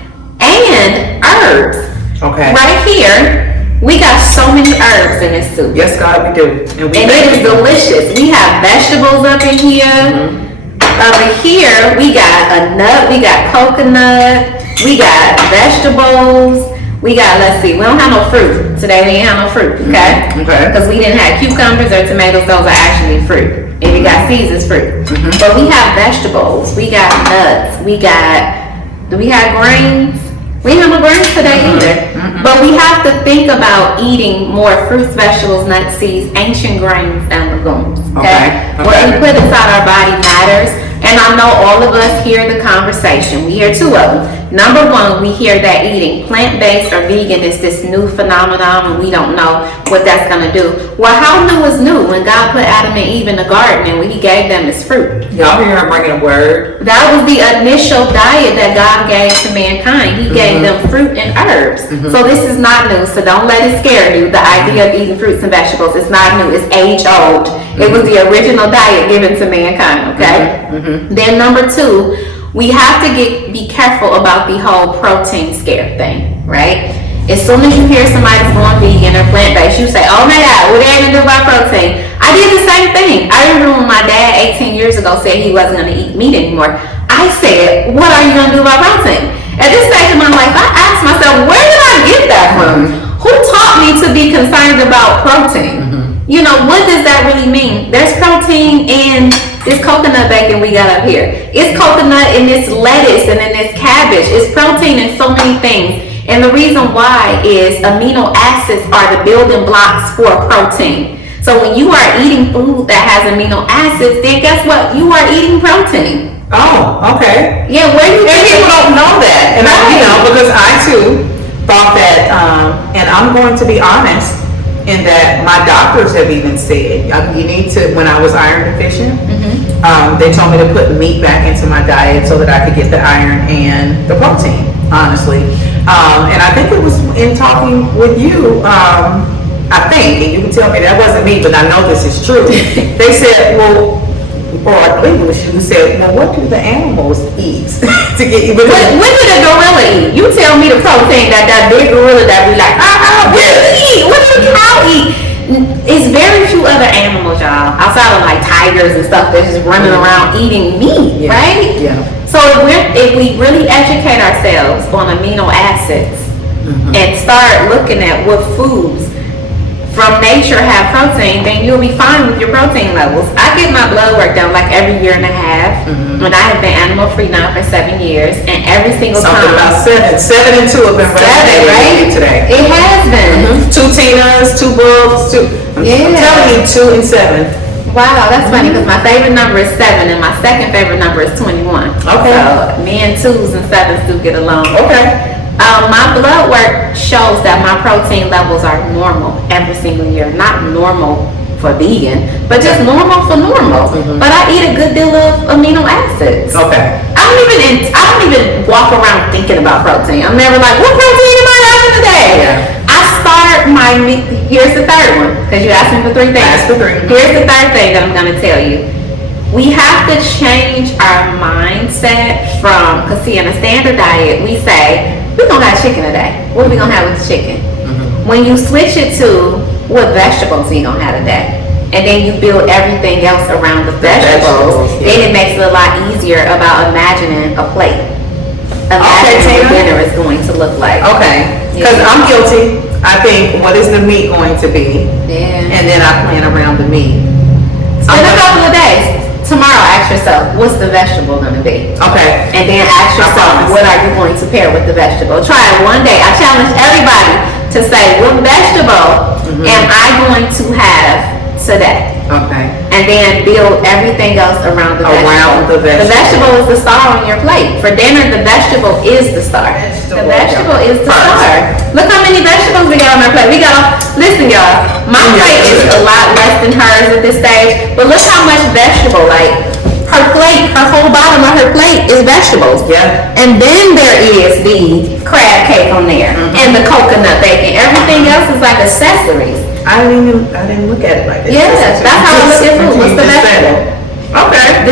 and herbs. Okay. Right here, we got so many herbs in this soup. Yes, God, we do. And it is delicious. We have vegetables up in here. Over here, we got a nut, we got coconut, we got vegetables. We got, let's see, we don't have no fruit. Today we ain't have no fruit, okay? Okay. Because we didn't have cucumbers or tomatoes, those are actually fruit. And we got seeds as fruit. But we have vegetables, we got nuts, do we have grains? We ain't have no grains today either. But we have to think about eating more fruits, vegetables, nuts, seeds, ancient grains, and legumes, okay? What we put inside our body matters. And I know all of us hear the conversation. We hear 2 of them. Number 1, we hear that eating plant-based or vegan is this new phenomenon and we don't know what that's going to do. Well, how new is new? When God put Adam and Eve in the garden and when he gave them his fruit. Y'all hear him bringing a word? That was the initial diet that God gave to mankind. He gave them fruit and herbs. So this is not new, so don't let it scare you. The idea of eating fruits and vegetables is not new. It's age old. It was the original diet given to mankind, okay? Then number 2, we have to be careful about the whole protein scare thing, right? As soon as you hear somebody's going vegan or plant-based, you say, oh my God, what are they gonna do about protein? I did the same thing. I remember when my dad 18 years ago said he wasn't gonna eat meat anymore. I said, what are you gonna do about protein? At this stage of my life, I asked myself, where did I get that from? Who taught me to be concerned about protein? You know, what does that really mean? There's protein in this coconut bacon we got up here. It's coconut in this lettuce and in this cabbage. It's protein in so many things. And the reason why is amino acids are the building blocks for protein. So when you are eating food that has amino acids, then guess what? You are eating protein. Oh, okay. Yeah, where you And get people don't know that. And I, you know, because I too thought that, and I'm going to be honest, in that my doctors have even said, you need to, when I was iron deficient, they told me to put meat back into my diet so that I could get the iron and the protein, honestly. And I think it was in talking with you, I think, and you can tell me that wasn't me, but I know this is true. They said, well, or I believe it was you who said, well, what do the animals eat to get you? What did a gorilla eat? You tell me the protein that big gorilla that we like, what do you eat? What does a cow eat? It's very few other animals, y'all, outside of like tigers and stuff that's just running around eating meat, right? Yeah. So if we really educate ourselves on amino acids and start looking at what foods from nature have protein, then you'll be fine with your protein levels. I get my blood work done like every year and a half, and I have been animal free now for 7 years, and every single Something time. about 7 and 2 have been Seven, right? today. It has been. 2 Tinas, 2 Bulls, 2. I'm telling you, 2 and 7. Wow, that's funny because my favorite number is 7 and my second favorite number is 21. Okay. So me and 2s and 7s do get along. Okay. My blood work shows that my protein levels are normal every single year. Not normal for vegan, but just normal for normal. But I eat a good deal of amino acids. Okay. I don't even walk around thinking about protein. I'm never like, what protein am I having today? Yeah. I start here's the third one, because you asked me for 3 things. Ask for 3. Here's the third thing that I'm gonna tell you. We have to change our mindset from, because see, in a standard diet, we say, we're gonna have chicken today. What are we gonna have with the chicken? When you switch it to, what vegetables we gonna have today? And then you build everything else around the vegetables, then it makes it a lot easier about imagining a plate. Imagine what dinner is going to look like. Okay. Because I'm guilty. I think, what is the meat going to be? Yeah. And then I plan around the meat. Spend a couple of days. Tomorrow, ask yourself, what's the vegetable gonna be? Okay. And then ask yourself, what are you going to pair with the vegetable? Try it one day. I challenge everybody to say, what vegetable am I going to have today? Okay. And then build everything else around the vegetable. Around the vegetable. The vegetable is the star on your plate. For dinner, the vegetable is the star. The vegetable is the star. Look how many vegetables we got on our plate. Listen y'all, my plate is a lot less than hers at this stage, but look how much vegetable, like her plate, her whole bottom of her plate is vegetables. Yeah. And then there is the crab cake on there and the coconut bacon. Everything else is like accessories. I didn't look at it like that. Yeah, that's how I look at food. What's the vegetable? Okay.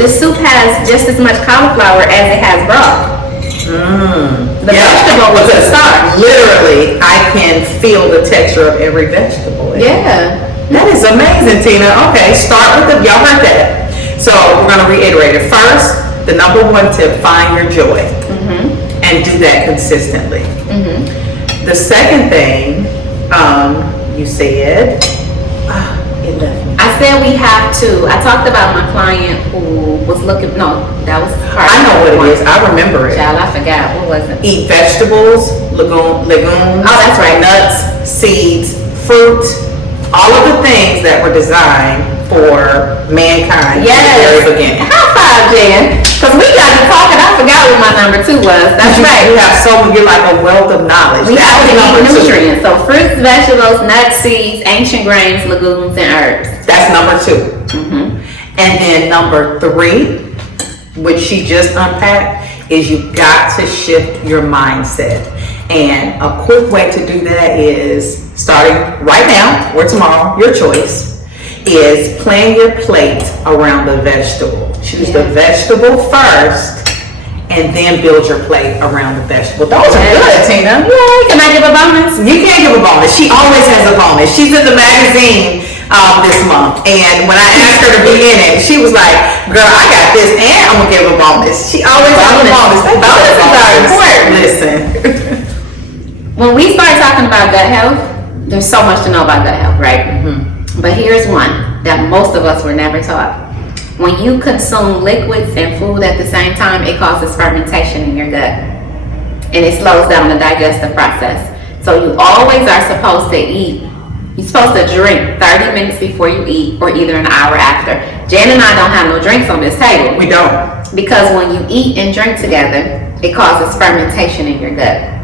This soup has just as much cauliflower as it has broth. The vegetable was the star. Literally, I can feel the texture of every vegetable. Yeah. That is amazing, Tina. Okay, start with y'all heard that. So we're gonna reiterate it. First, the number 1 tip, find your joy. And do that consistently. The second thing, you said, it left me. I said we have to. I talked about my client who was looking. No, that was her. I know what it is. I remember it. Child, I forgot. What was it? Eat vegetables, legumes. Oh, that's right. Nuts, seeds, fruit, all of the things that were designed for mankind at the very beginning. High five, Jen. Because we got to talking. I forgot what my number 2 was. That's right. You have you're like a wealth of knowledge. We have to number eat 2. nutrients. So fruits, vegetables, nuts, seeds, ancient grains, legumes, and herbs. That's number 2. And then number 3, which she just unpacked, is you got to shift your mindset. And a quick way to do that is starting right now or tomorrow, your choice, is plan your plate around the vegetable. Choose the vegetable first and then build your plate around the vegetable. Those are good, Tina. Yay. Can I give a bonus? You can't give a bonus. She always has a bonus. She's in the magazine this month, and when I asked her to be in it, she was like, girl, I got this and I'm gonna give a bonus. She always has a bonus. Bonuses are important. Listen. When we start talking about gut health, there's so much to know about gut health, right? But here's one that most of us were never taught. When you consume liquids and food at the same time, it causes fermentation in your gut. And it slows down the digestive process. So you always are supposed to eat. You're supposed to drink 30 minutes before you eat or either an hour after. Jan and I don't have no drinks on this table. We don't. Because when you eat and drink together, it causes fermentation in your gut.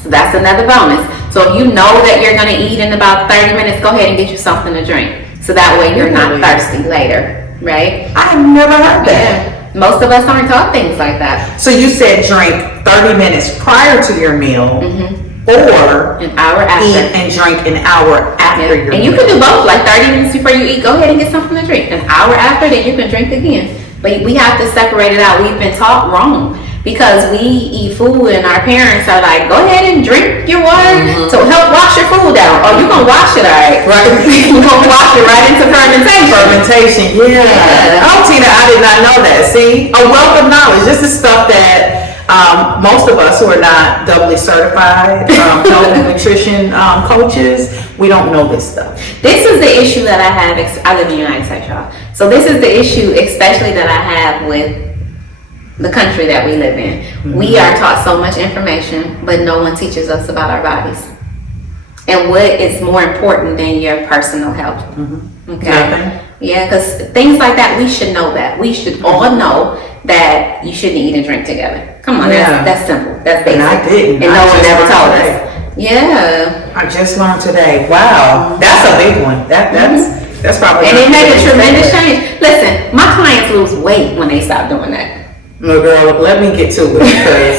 So that's another bonus. So if you know that you're going to eat in about 30 minutes, go ahead and get you something to drink. So that way you're not thirsty later, right? I've never heard that. Yeah. Most of us aren't taught things like that. So you said drink 30 minutes prior to your meal, or An hour after. eat and drink an hour after your And meal. you can do both, like 30 minutes before you eat, go ahead and get something to drink. An hour after, then you can drink again. But we have to separate it out. We've been taught wrong because we eat food and our parents are like, go ahead and drink your water to help wash your food down. Oh, you're going to wash it, all right? Right. You're going to wash it right into fermentation. Fermentation, yeah. Yeah. Oh, Tina, I did not know that. See, a wealth of knowledge. This is stuff that most of us who are not doubly certified health and nutrition coaches, we don't know this stuff. This is the issue that I have. I live in the United States, y'all. So this is the issue, especially that I have with the country that we live in. We are taught so much information, but no one teaches us about our bodies. And what is more important than your personal health. Okay? Nothing. Yeah, because things like that, we should know that. We should all know that you shouldn't eat and drink together. Come on, Yeah. that's simple. That's basic. And I didn't. And I no one just ever learned told today. us. Yeah. I just learned today. Wow, that's a big one. That's probably. And it not made a the tremendous biggest change. Listen, my clients lose weight when they stop doing that. thing. Well, girl, let me get to it because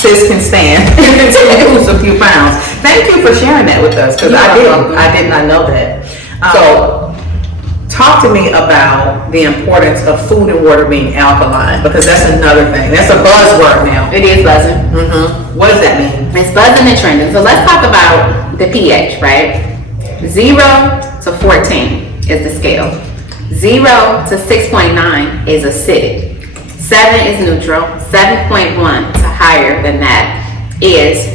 sis can stand to lose a few pounds. Thank you for sharing that with us because You're welcome. I did not know that. So, talk to me about the importance of food and water being alkaline because that's another thing. That's a buzzword now. It is buzzing. What does that mean? It's buzzing and trending. So let's talk about the pH, right? 0 to 14 is the scale. 0 to 6.9 is acidic. 7 is neutral. 7.1 to higher than that is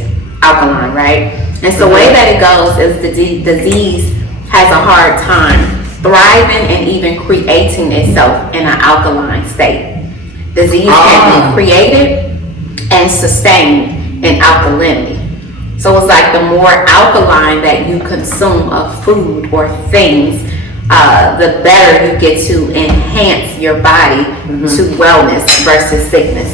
alkaline, right? And so the way that it goes is the disease has a hard time thriving and even creating itself in an alkaline state. Disease can be created and sustained in alkalinity. So it's like the more alkaline that you consume of food or things, the better you get to enhance your body to wellness versus sickness.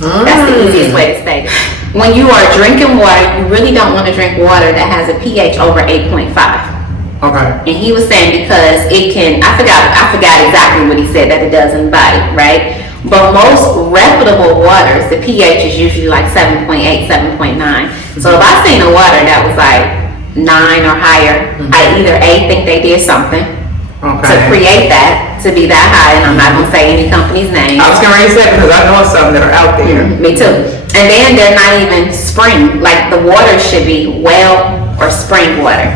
That's the easiest way to state it. When you are drinking water, you really don't want to drink water that has a pH over 8.5. Okay. And he was saying because it can, I forgot exactly what he said that it does in the body, right? But most reputable waters, the pH is usually like 7.8, 7.9. So if I seen a water that was like 9 or higher, I either A, think they did something to create that, to be that high, and I'm not gonna say any company's name. I was going to say because I know some that are out there. Me too. And then they're not even spring, like the water should be well or spring water.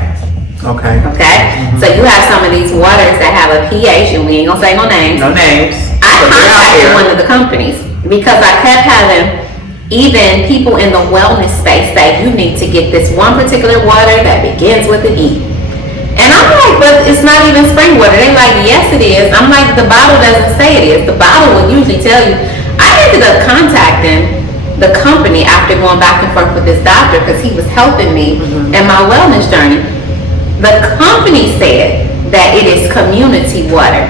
Okay. Okay? So you have some of these waters that have a pH, and we ain't gonna say no names. No names. I but they're out contacted there. one of the companies because I kept having even people in the wellness space say, you need to get this one particular water that begins with an E. And I'm like, but it's not even spring water. They're like, yes it is. I'm like, the bottle doesn't say it is. The bottle will usually tell you. I ended up contacting the company after going back and forth with this doctor because he was helping me in my wellness journey. The company said that it is community water,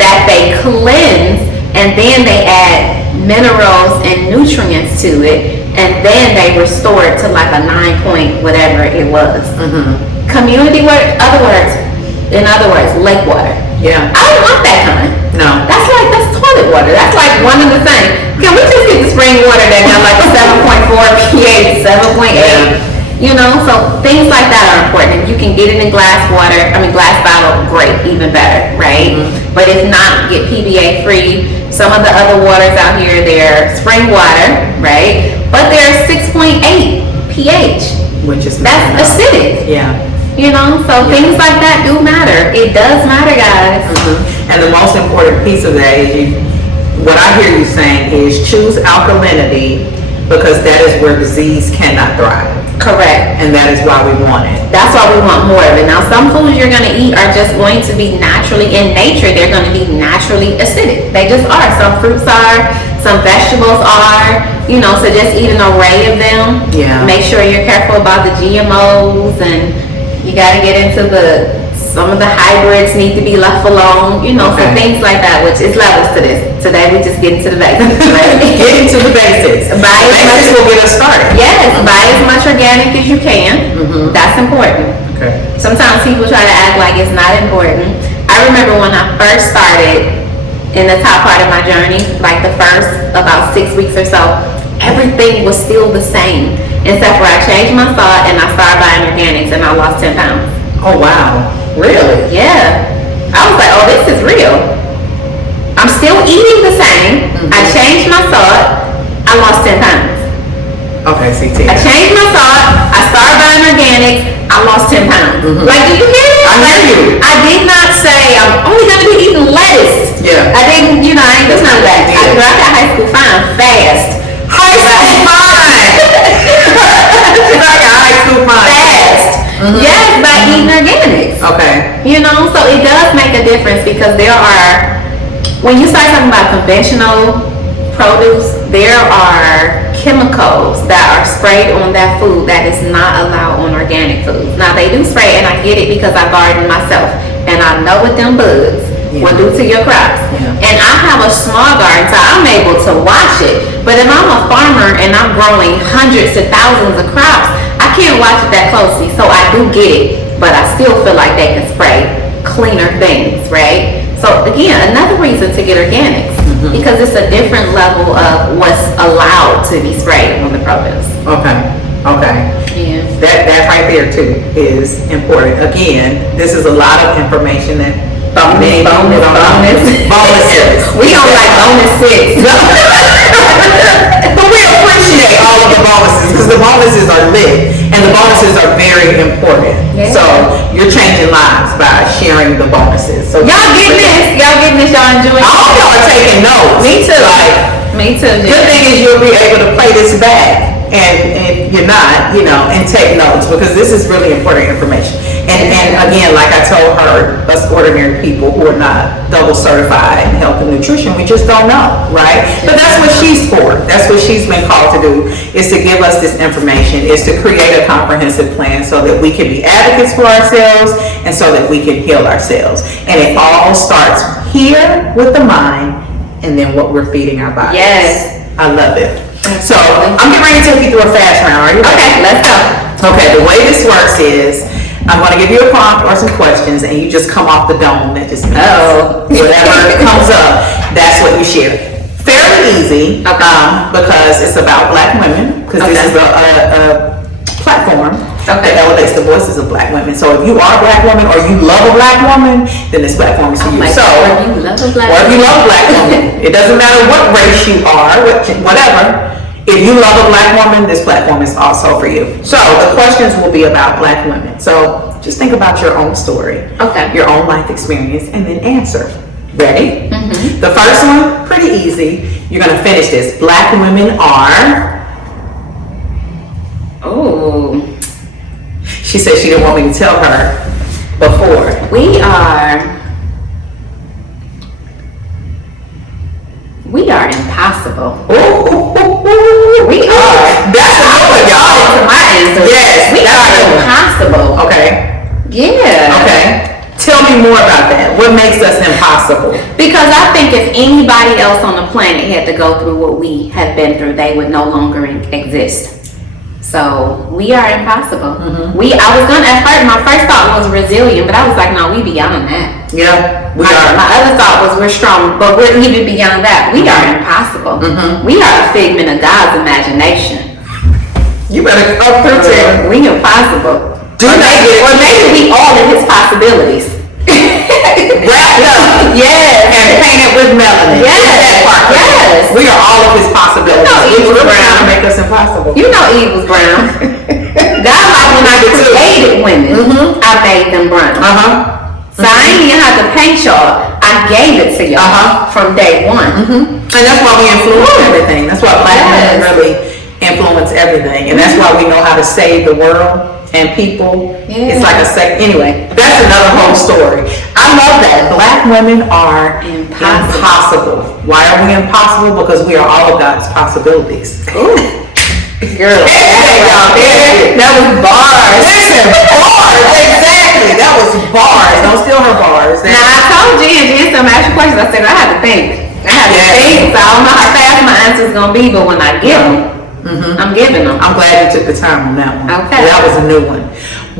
that they cleanse and then they add minerals and nutrients to it, and then they restore it to like a 9 point whatever it was. Community water, in other words, lake water. Yeah. I don't want that kind. No. That's toilet water. That's like one of the things. Can we just get the spring water that got like a 7.4 pH, 7.8? You know, so things like that are important. If you can get it in glass bottle, great, even better, right? But if not, get PBA free. Some of the other waters out here, they're spring water, right? But they're 6.8 pH. Which is That's acidic. Yeah. You know, so things like that do matter. It does matter, guys. And the most important piece of that is what I hear you saying is choose alkalinity because that is where disease cannot thrive. Correct. And that is why we want it. That's why we want more of it. Now, some foods you're going to eat are just going to be naturally, in nature, they're going to be naturally acidic. They just are. Some fruits are, some vegetables are, you know, so just eat an array of them. Yeah. Make sure you're careful about the GMOs, and you got to get into some of the hybrids need to be left alone, you know, Okay. so things like that, which is levels to this. Today, we just get into the basics. Get into the basics. Buy as Basics much- will get us started. Yes, buy as much organic as you can. That's important. Okay. Sometimes people try to act like it's not important. I remember when I first started in the top part of my journey, like the first about 6 weeks or so, everything was still the same. Except for I changed my thought and I started buying organics and I lost 10 pounds. Oh, wow. Really? Yeah. I was like, oh, this is real. I'm still eating the same. I changed my thought. I lost 10 pounds. Okay, see, Tina. I changed my thought. I started buying organics. I lost 10 pounds. Like, do you hear that? I hear you. I did not say I'm only going to be eating lettuce. Yeah. I didn't, you know, I ain't do none of that. Yeah. I got high school fine fast. High school fine! She's like a high school fine. Fast. Yes, by eating organics. Okay. You know, so it does make a difference because there are, when you start talking about conventional produce, there are chemicals that are sprayed on that food that is not allowed on organic foods. Now they do spray, and I get it because I garden myself, and I know what them bugs will do to your crops. Yeah. And I have a small garden, so I'm able to watch it. But if I'm a farmer and I'm growing hundreds to thousands of crops, I can't watch it that closely. So I do get it, but I still feel like they can spray cleaner things, right? So again, another reason to get organics, because it's a different level of what's allowed to be sprayed on the produce. Okay. Okay. Yeah. That right there too is important. Again, this is a lot of information that many people don't know. Bonuses. We don't like bonus 6. But we appreciate all of the bonuses because the bonuses are lit and the bonuses are very important. Yeah. So you're changing lives by sharing the bonuses. So Y'all getting this? Y'all getting this? Y'all enjoying all of it? y'all are taking notes. Me too. Like, Me too. good thing is you'll be able to play this back and if you're not, you know, and take notes because this is really important information. And again, like I told her, us ordinary people who are not double certified in health and nutrition, we just don't know, right? But that's what she's for. That's what she's been called to do, is to give us this information, is to create a comprehensive plan so that we can be advocates for ourselves and so that we can heal ourselves. And it all starts here with the mind and then what we're feeding our bodies. Yes. I love it. So I'm getting ready to take you through a fast round. Are you ready? Okay, let's go. Okay, the way this works is I'm going to give you a prompt or some questions and you just come off the dome. That just means whatever comes up, that's what you share. Fairly easy because it's about Black women because this is a platform that elevates the voices of Black women. So if you are a Black woman or you love a Black woman, then this platform is for you. So, Or you love a black or if you love a Black woman, it doesn't matter what race you are, whatever. If you love a Black woman, this platform is also for you. So the questions will be about Black women. So just think about your own story, Okay. your own life experience, and then answer. Ready? The first one, pretty easy. You're gonna finish this. Black women are. Oh, She said she didn't want me to tell her before. we are impossible. We are. That's a good one, To y'all. my answer. Yes, We that's are a good one. impossible. Okay. Yeah. Okay. Tell me more about that. What makes us impossible? Because I think if anybody else on the planet had to go through what we have been through, they would no longer exist. So we are impossible. At first, my first thought was resilient, but I was like, no, we beyond that. Yeah, we My are. other thought was we're strong, but we're even beyond that. We are impossible. We are a figment of God's imagination. You better come through, Tim. We impossible. Do not get Or maybe we all of his possibilities. wrapped up Yes. and painted with melanin. Yes. That part. Yes. We are all of his possibilities. You know He's Eve was really brown. trying to make us impossible. You know Eve was brown. God, like when I created women, I made them brown. So I ain't even have to paint y'all. I gave it to y'all from day one. And that's why we influence everything. That's why Black women Yes. really influence everything. And that's why we know how to save the world and people. Yeah. It's like anyway, that's another whole story. I love that. Black women are impossible. Why are we impossible? Because we are all of God's possibilities. Ooh. Girl, that was bars. Listen, bars, exactly. That was bars. Don't steal her bars. Now I told Jen some ask you questions. I said I had to think. I had to think. So I don't know how fast my answer's gonna be, but when I give them, I'm giving them. I'm glad you took the time on that one. Okay. That was a new one.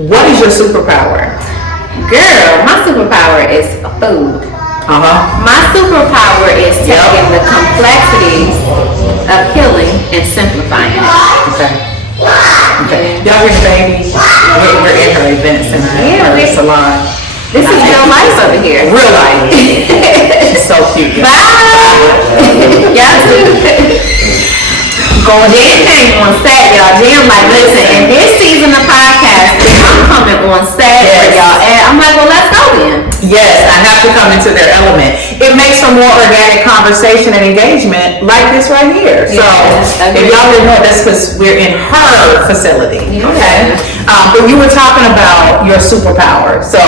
What is your superpower? Girl, my superpower is food. My superpower is taking the complexities of healing and simplifying it. Okay. Y'all hear the baby? We're in her event center. Yeah, her salon. This is real life over here. Real life. She's so cute. Bye. Y'all Jen came on set, y'all. Jen like, listen, in this season of podcasting, I'm coming on set for y'all. And I'm like, well, let's go then. Yes, I have to come into their element. It makes for more organic conversation and engagement like this right here. So, if y'all didn't know, that's because we're in her facility. Okay? But you were talking about your superpower. So,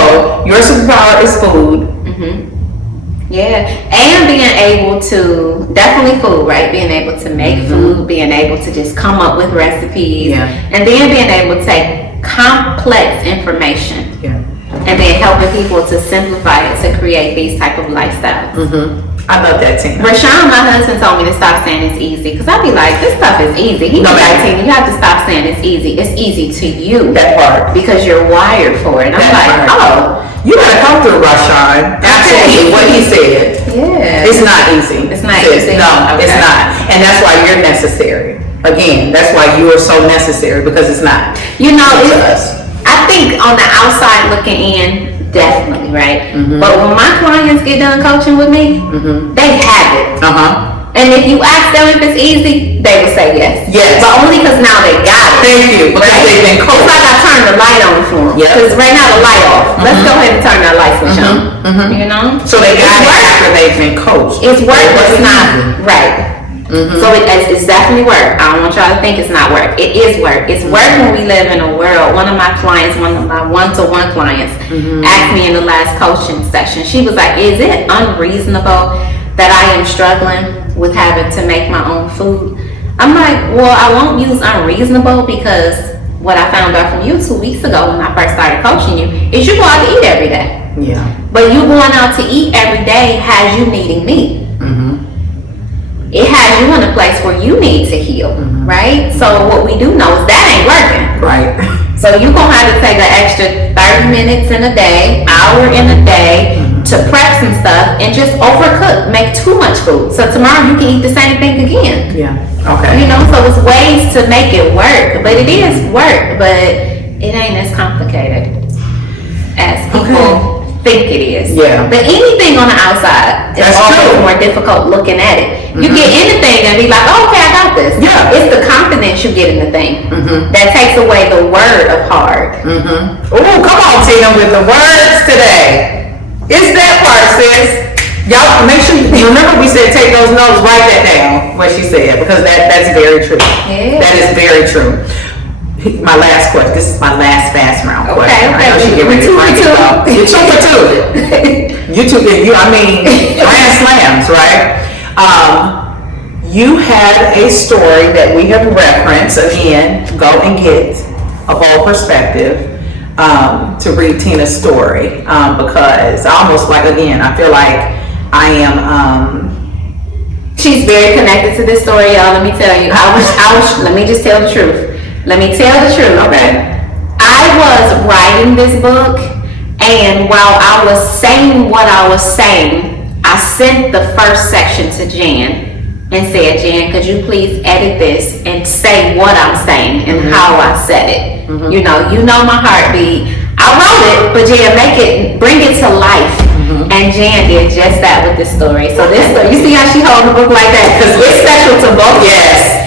your superpower is food. Yeah, and being able to, definitely food, right? Being able to make food, being able to just come up with recipes, and then being able to take complex information and then helping people to simplify it to create these type of lifestyles. I love that, Tina. Rashawn, my husband, told me to stop saying it's easy because I'd be like, this stuff is easy. He be like, Tina, you have to stop saying it's easy. It's easy to you. That part. Because you're wired for it. And I'm like, oh. You gotta come through, Rashawn. Absolutely, what he said. Yeah. It's not easy. It's not easy. No, it's not. And that's why you're necessary. Again, that's why you are so necessary, because it's not. You know, to us. I think on the outside looking in, definitely, right? But when my clients get done coaching with me, they have it. And if you ask them if it's easy, they will say yes. Yes. But only because now they got it. Thank you, because they've been coached. It's like I turned the light on for them. Because right now the light off. Let's go ahead and turn that light switch on. You know? So they got it after they've been coached. It's work, but it's not right. So it's definitely work. I don't want y'all to think it's not work. It is work. It's work when we live in a world. One of my clients, one of my one-to-one clients, asked me in the last coaching session. She was like, "Is it unreasonable that I am struggling with having to make my own food?" I'm like, well, I won't use unreasonable, because what I found out from you 2 weeks ago when I first started coaching you is you go out to eat every day. Yeah. But you going out to eat every day has you needing me. It has you in a place where you need to heal, right? So what we do know is that ain't working. Right. So you're going to have to take an extra 30 minutes in a day, hour in a day to prep some stuff and just overcook, make too much food. So tomorrow you can eat the same thing again. Yeah. Okay. You know, so it's ways to make it work, but it is work, but it ain't as complicated as people think it is. Yeah. But anything on the outside is always more difficult looking at it. You get anything and be like, oh, okay, I got this. Yeah. It's the confidence you get in the thing that takes away the word of hard. Oh, come on, Tina, with the words today. It's that part, sis. Y'all make sure you remember we said take those notes, write that down, what she said, because that's very true. Yeah. That is very true. My last question. This is my last fast round question. Okay. I know she get ready to bring it up. You're 2 for 2. You two, I mean, grand slams, right? You had a story that we have referenced. Again, go and get a whole perspective to read Tina's story, because almost like, again, I feel like I am. She's very connected to this story, y'all. Let me tell you. Let me just tell the truth. Let me tell the truth. Okay. I was writing this book, and while I was saying what I was saying, I sent the first section to Jan and said, Jan, could you please edit this and say what I'm saying and how I said it? You know my heartbeat. I wrote it, but Jan, bring it to life. And Jan did just that with this story. So this story, you see how she holding the book like that? Because it's special to both. Yes.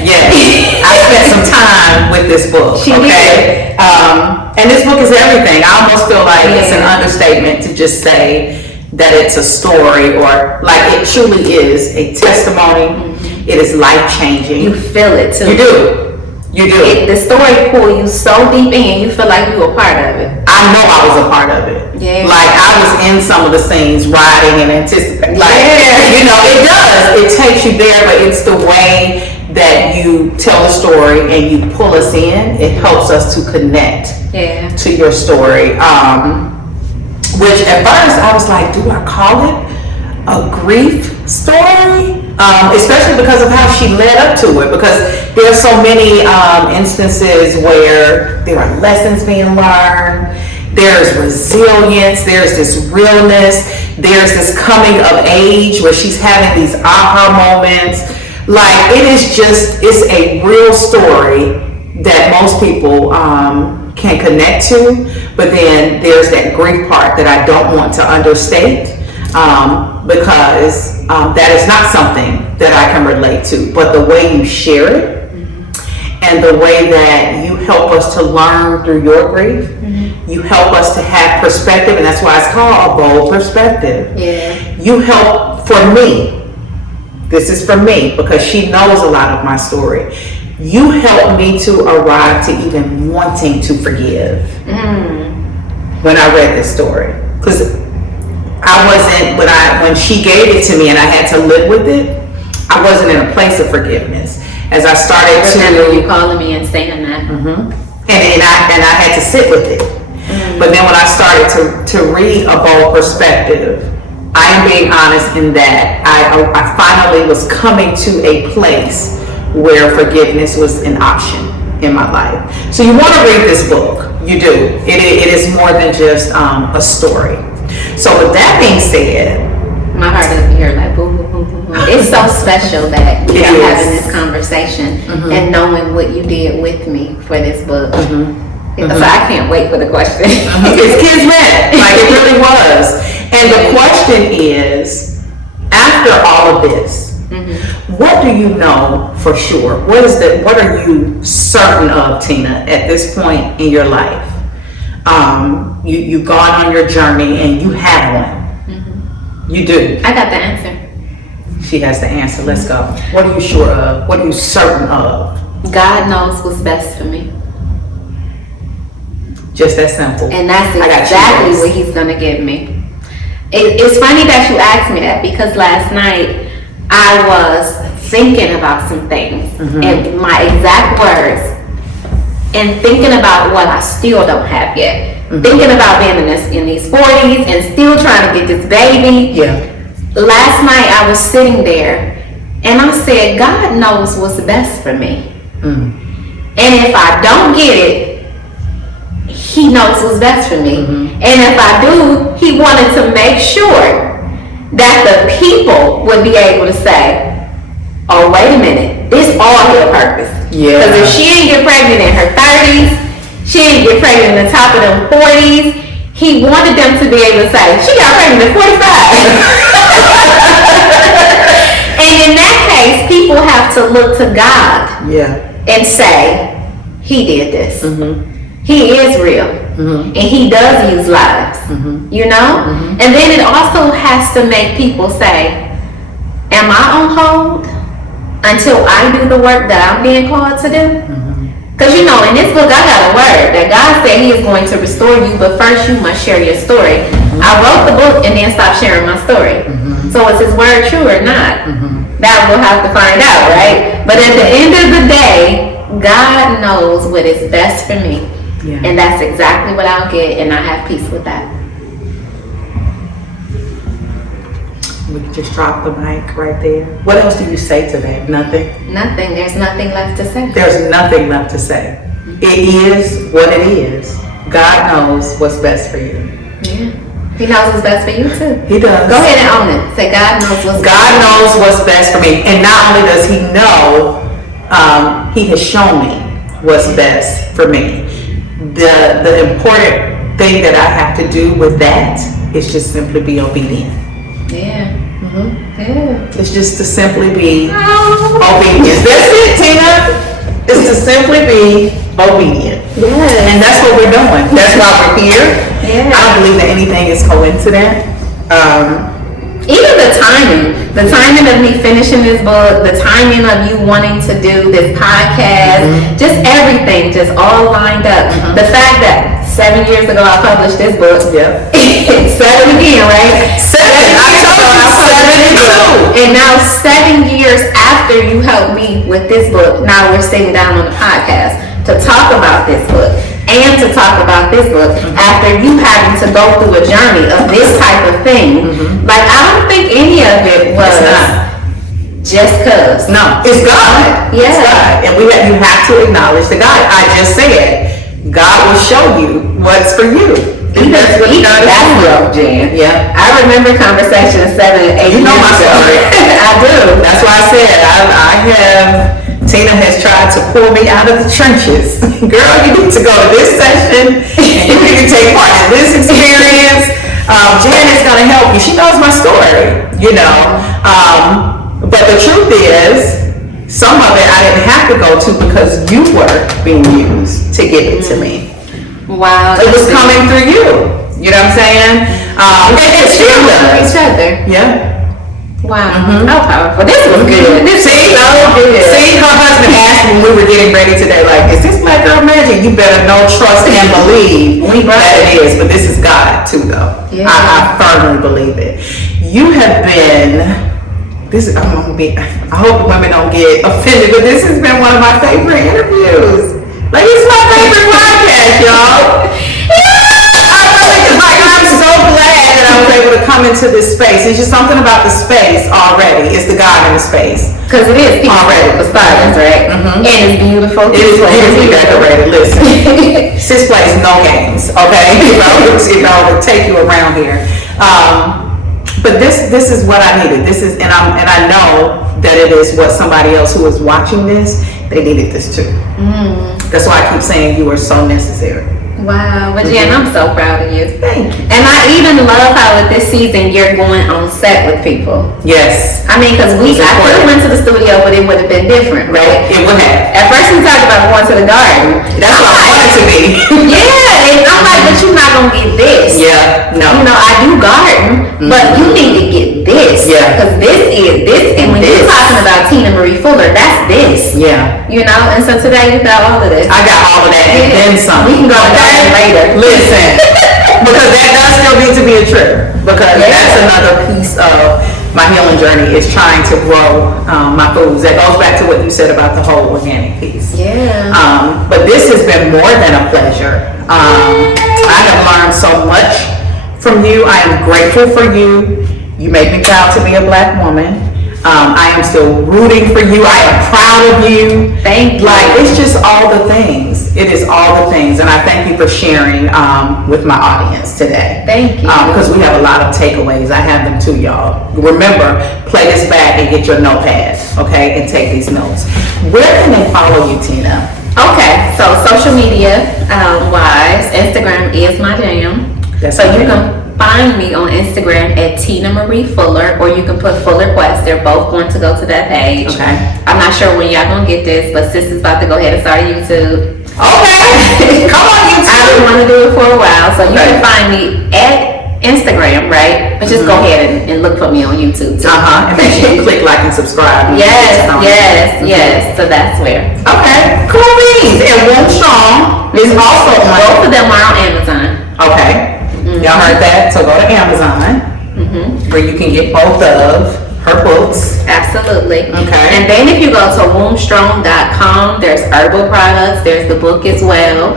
I spent some time with this book. She did. And this book is everything. I almost feel like it's an understatement to just say that it's a story, or like it truly is a testimony. It is life changing. You feel it too. You do. You do. The story pull you so deep in, you feel like you were part of it. I know I was a part of it. Yeah. Like I was in some of the scenes, riding and anticipating. Like, Yeah. you know, it does. It takes you there, but it's the way that you tell the story and you pull us in. It helps us to connect Yeah. to your story. Which at first I was like, do I call it a grief story? Especially because of how she led up to it. Because there's so many instances where there are lessons being learned. There's resilience. There's this realness. There's this coming of age where she's having these aha moments. Like it is just, it's a real story that most people can connect to, but then there's that grief part that I don't want to understate because that is not something that I can relate to, but the way you share it and the way that you help us to learn through your grief, you help us to have perspective, and that's why it's called a bold perspective. Yeah. You help, for me, this is for me because she knows a lot of my story. You helped me to arrive to even wanting to forgive when I read this story. Because I wasn't, when she gave it to me and I had to live with it, I wasn't in a place of forgiveness. As I started Remember you to, calling me and saying that. and I had to sit with it. But then when I started to read A Bold Perspective, I am being honest in that I finally was coming to a place where forgiveness was an option in my life. So you want to read this book. You do. It is more than just a story. So with that being said, My heart is here like boom, boom, boom, boom, boom. It's so special that we It are is. having this conversation and knowing what you did with me for this book. So I can't wait for the question. it's Kismet. Like it really was. And the question is, after all of this, what do you know for sure? What are you certain of, Tina, at this point in your life? You've gone on your journey and you have one. You do. I got the answer. She has the answer. Let's go. What are you sure of? What are you certain of? God knows what's best for me. Just that simple. And that's I got you, exactly Grace. what he's gonna give me. It's funny that you asked me that because last night I was thinking about some things and my exact words and thinking about what I still don't have yet. Thinking about being in these 40s and still trying to get this baby. Yeah. Last night I was sitting there and I said, God knows what's best for me. And if I don't get it, He knows what's best for me. And if I do, He wanted to make sure that the people would be able to say, oh, wait a minute, this all her purpose. Yeah. Because if she didn't get pregnant in her 30s, she didn't get pregnant in the top of them 40s, He wanted them to be able to say, she got pregnant at 45. And in that case, people have to look to God Yeah. and say, He did this. He is real. And He does use lives. You know? And then it also has to make people say, am I on hold until I do the work that I'm being called to do? Because you know, in this book, I got a word that God said He is going to restore you, but first you must share your story. I wrote the book and then stopped sharing my story. So is His word true or not? That we'll have to find out, right? But at the end of the day, God knows what is best for me. Yeah. And that's exactly what I'll get, and I have peace with that. We can just drop the mic right there. What else do you say to that? Nothing? Nothing. There's nothing left to say. There's nothing left to say. It is what it is. God knows what's best for you. Yeah. He knows what's best for you too. He does. Go ahead and own it. Say God knows what's God knows what's best for me. And not only does He know, He has shown me what's best for me. The important thing that I have to do with that is just simply be obedient. Yeah. Yeah. It's just to simply be obedient. That's it, Tina. It's to simply be obedient. Yes. And that's what we're doing. That's why we're here. Yeah. I don't believe that anything is coincident. Even the timing of me finishing this book, the timing of you wanting to do this podcast, just everything, just all lined up. The fact that 7 years ago I published this book. Yeah. 7 again, right? 7. I told you 7 and 2. And now 7 years after you helped me with this book, now we're sitting down on the podcast to talk about this book. And to talk about this book after you having to go through a journey of this type of thing. Like, I don't think any of it was just cause. No, it's God. Yeah. It's God. And you have to acknowledge the God. I just said, God will show you what's for you. That's what God is That's doing. rough, Jan. Yeah. I remember conversations 7 and 8 You know years my ago. story. I do. That's why I said Tina has tried to pull me out of the trenches. Girl, you need to go to this session and you need to take part in this experience. Jan is going to help you. She knows my story, you know. But the truth is, some of it I didn't have to go to because you were being used to give it to me. Wow. It was coming through you. You know what I'm saying? And it still does. each other. Yeah. Wow. How powerful. This was good. This See, was so good. see, her husband asked when we were getting ready today, like, is this Black Girl Magic? You better know, trust, and believe that it is. But this is God too, though. Yeah. I firmly believe it. You have been. I hope women don't get offended, but this has been one of my favorite interviews. Like, it's my favorite podcast, y'all. I'm so glad that I was able to come into this space. It's just something about the space already. It's the God in the space. Because it is people Already. for starters, right? And it's beautiful. It is beautifully decorated. Listen, sis plays no games, okay? It'll take you around here. But this is what I needed. And I know that it is what somebody else who is watching this, they needed this too. That's why I keep saying you are so necessary. Wow, but Jan, I'm so proud of you. Thank you. And I even love how with this season you're going on set with people. Yes. I mean, because I could have went to the studio, but it would have been different, right? It would have. At first we talked about going to the garden. That's what I wanted to be. Yeah, and I'm like, but you're not gonna get this. Yeah, no. You know, I do garden, but you need to get this. Yeah. Because this is this, and when you're talking about Tina Marie Fuller, that's this. Yeah. You know, and so today you got all of this. I got all of that and then some. We can go to that later. Listen, because that does still need to be a trigger. Because that's another piece of my healing journey is trying to grow my foods. That goes back to what you said about the whole organic piece. Yeah. But this has been more than a pleasure. I have learned so much from you. I am grateful for you. You make me proud to be a Black woman. I am still rooting for you. I am proud of you. Thank you. Like, it's just all the things. It is all the things. And I thank you for sharing with my audience today. Thank you. Because we have a lot of takeaways. I have them too, y'all. Remember, play this back and get your notepad, okay? And take these notes. Where can they follow you, Tina? Okay, so social media wise, Instagram is my jam. So you can find me on Instagram at Tina Marie Fuller, or you can put Fuller Quest. They're both going to go to that page. Okay. I'm not sure when y'all gonna get this, but sis is about to go ahead and start YouTube. Okay. Come on, YouTube. I've been wanting to do it for a while, so you can find me at Instagram, right? But just go ahead and look for me on YouTube too. And make sure you click like and subscribe. Yes. So that's where. Okay, cool beans. And Womb Strong is also on. Both of them are on Amazon. Okay, y'all heard that? So go to Amazon, where you can get both of her books. Absolutely. Okay. And then if you go to wombstrong.com, there's herbal products, there's the book as well.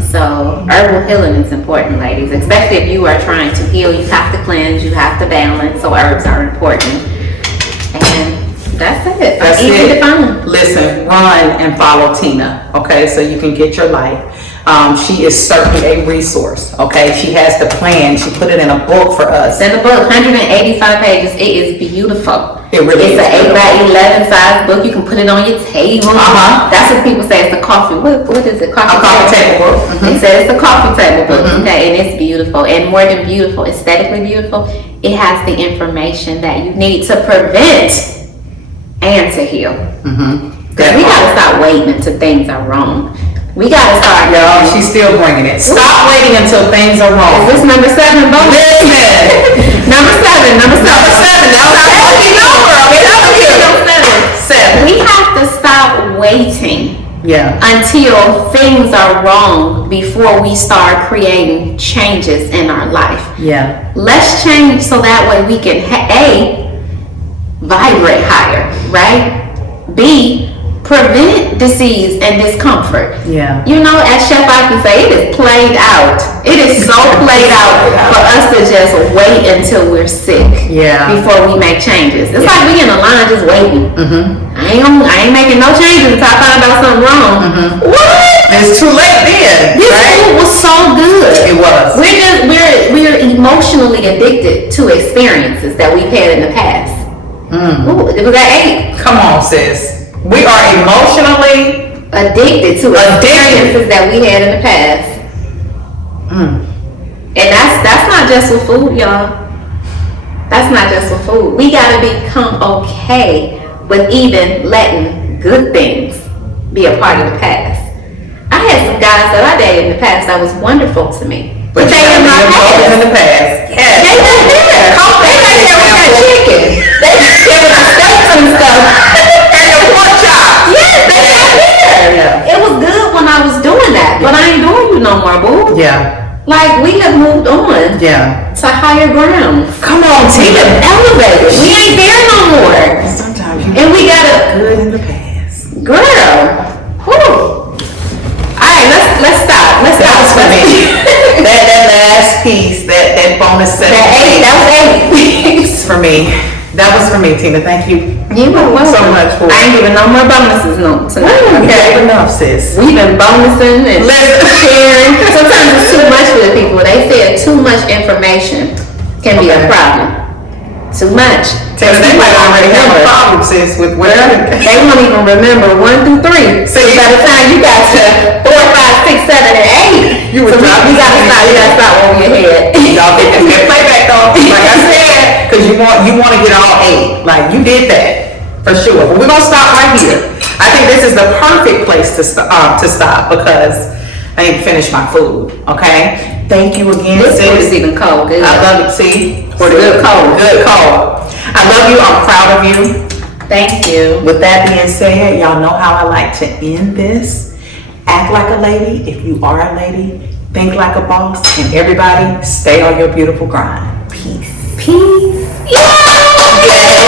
So herbal healing is important, ladies, especially if you are trying to heal. You have to cleanse, you have to balance, so herbs are important. And that's it. That's Easy it. to find. Listen, run and follow Tina, okay, so you can get your life. She is certainly a resource, okay? She has the plan. She put it in a book for us. In the book, 185 pages. It is beautiful. It really It's is an 8x11 size book. You can put it on your table. That's what people say. It's a coffee. What is it? A coffee table book. They say it's a coffee table book. Okay, and it's beautiful. And more than beautiful, aesthetically beautiful, it has the information that you need to prevent and to heal. Because we gotta stop waiting until things are wrong. We gotta start, Y'all, she's still bringing it. Stop waiting until things are wrong. Is this number 7 bonus? Listen, Number seven. Number seven, that was our lucky number, okay, that was good. Number seven. We have to stop waiting Yeah. until things are wrong before we start creating changes in our life. Yeah. Let's change so that way we can vibrate higher, right? B, prevent disease and discomfort. Yeah. You know, as Chef Aki say, it is played out. It is so played out for us to just wait until we're sick Yeah. before we make changes. It's like we in a line just waiting. I ain't making no changes until I find out something wrong. What? And it's too late then, This right? food was so good. It was. We're emotionally addicted to experiences that we've had in the past. Ooh, it was at 8. Come on, sis. We are emotionally Addicted to experiences that we had in the past. And that's not just with food, y'all. That's not just with food. We gotta become okay with even letting good things be a part of the past. I had some guys that I dated in the past that was wonderful to me. But they in my past. in the past. Yes. They not there. They not there with that chicken. They just giving us steaks and stuff. And the pork chop. Yes, they not there. Yeah. It was good when I was doing that, but I ain't doing you no more, boo. Yeah. Like, we have moved on Yeah. to higher ground. Come on, We Tina. have elevated. We ain't there no more. Sometimes you And we gotta, good in the past. girl. Whew. Alright, let's stop. Let's That stop. was for me. that last piece, that bonus set. That was 8. It's for me. That was for me, Tina. Thank you. You were welcome. So much for I ain't giving no more bonuses no tonight. You Okay. gave enough, sis. We've been bonusing and sharing. Sometimes it's too much for the people. They said too much information can be a Okay. problem. Too much. Tina, they might already have a problem, sis, with whatever. They won't even remember 1 through 3. So by the time you got to 4, 5, 6, 7, and 8, You were so dropping you gotta stop. You gotta stop over your head. Y'all get that playback though, like I said, because you want to get all 8. Like you did that for sure. But we're gonna stop right here. I think this is the perfect place to stop because I ain't finished my food. Okay. Thank you again, This food is sis. even cold. Good. I love it. See, For the good cold. Good cold. I love you. I'm proud of you. Thank you. With that being said, y'all know how I like to end this. Act like a lady if you are a lady. Think like a boss. And everybody, stay on your beautiful grind. Peace. Peace. Yeah.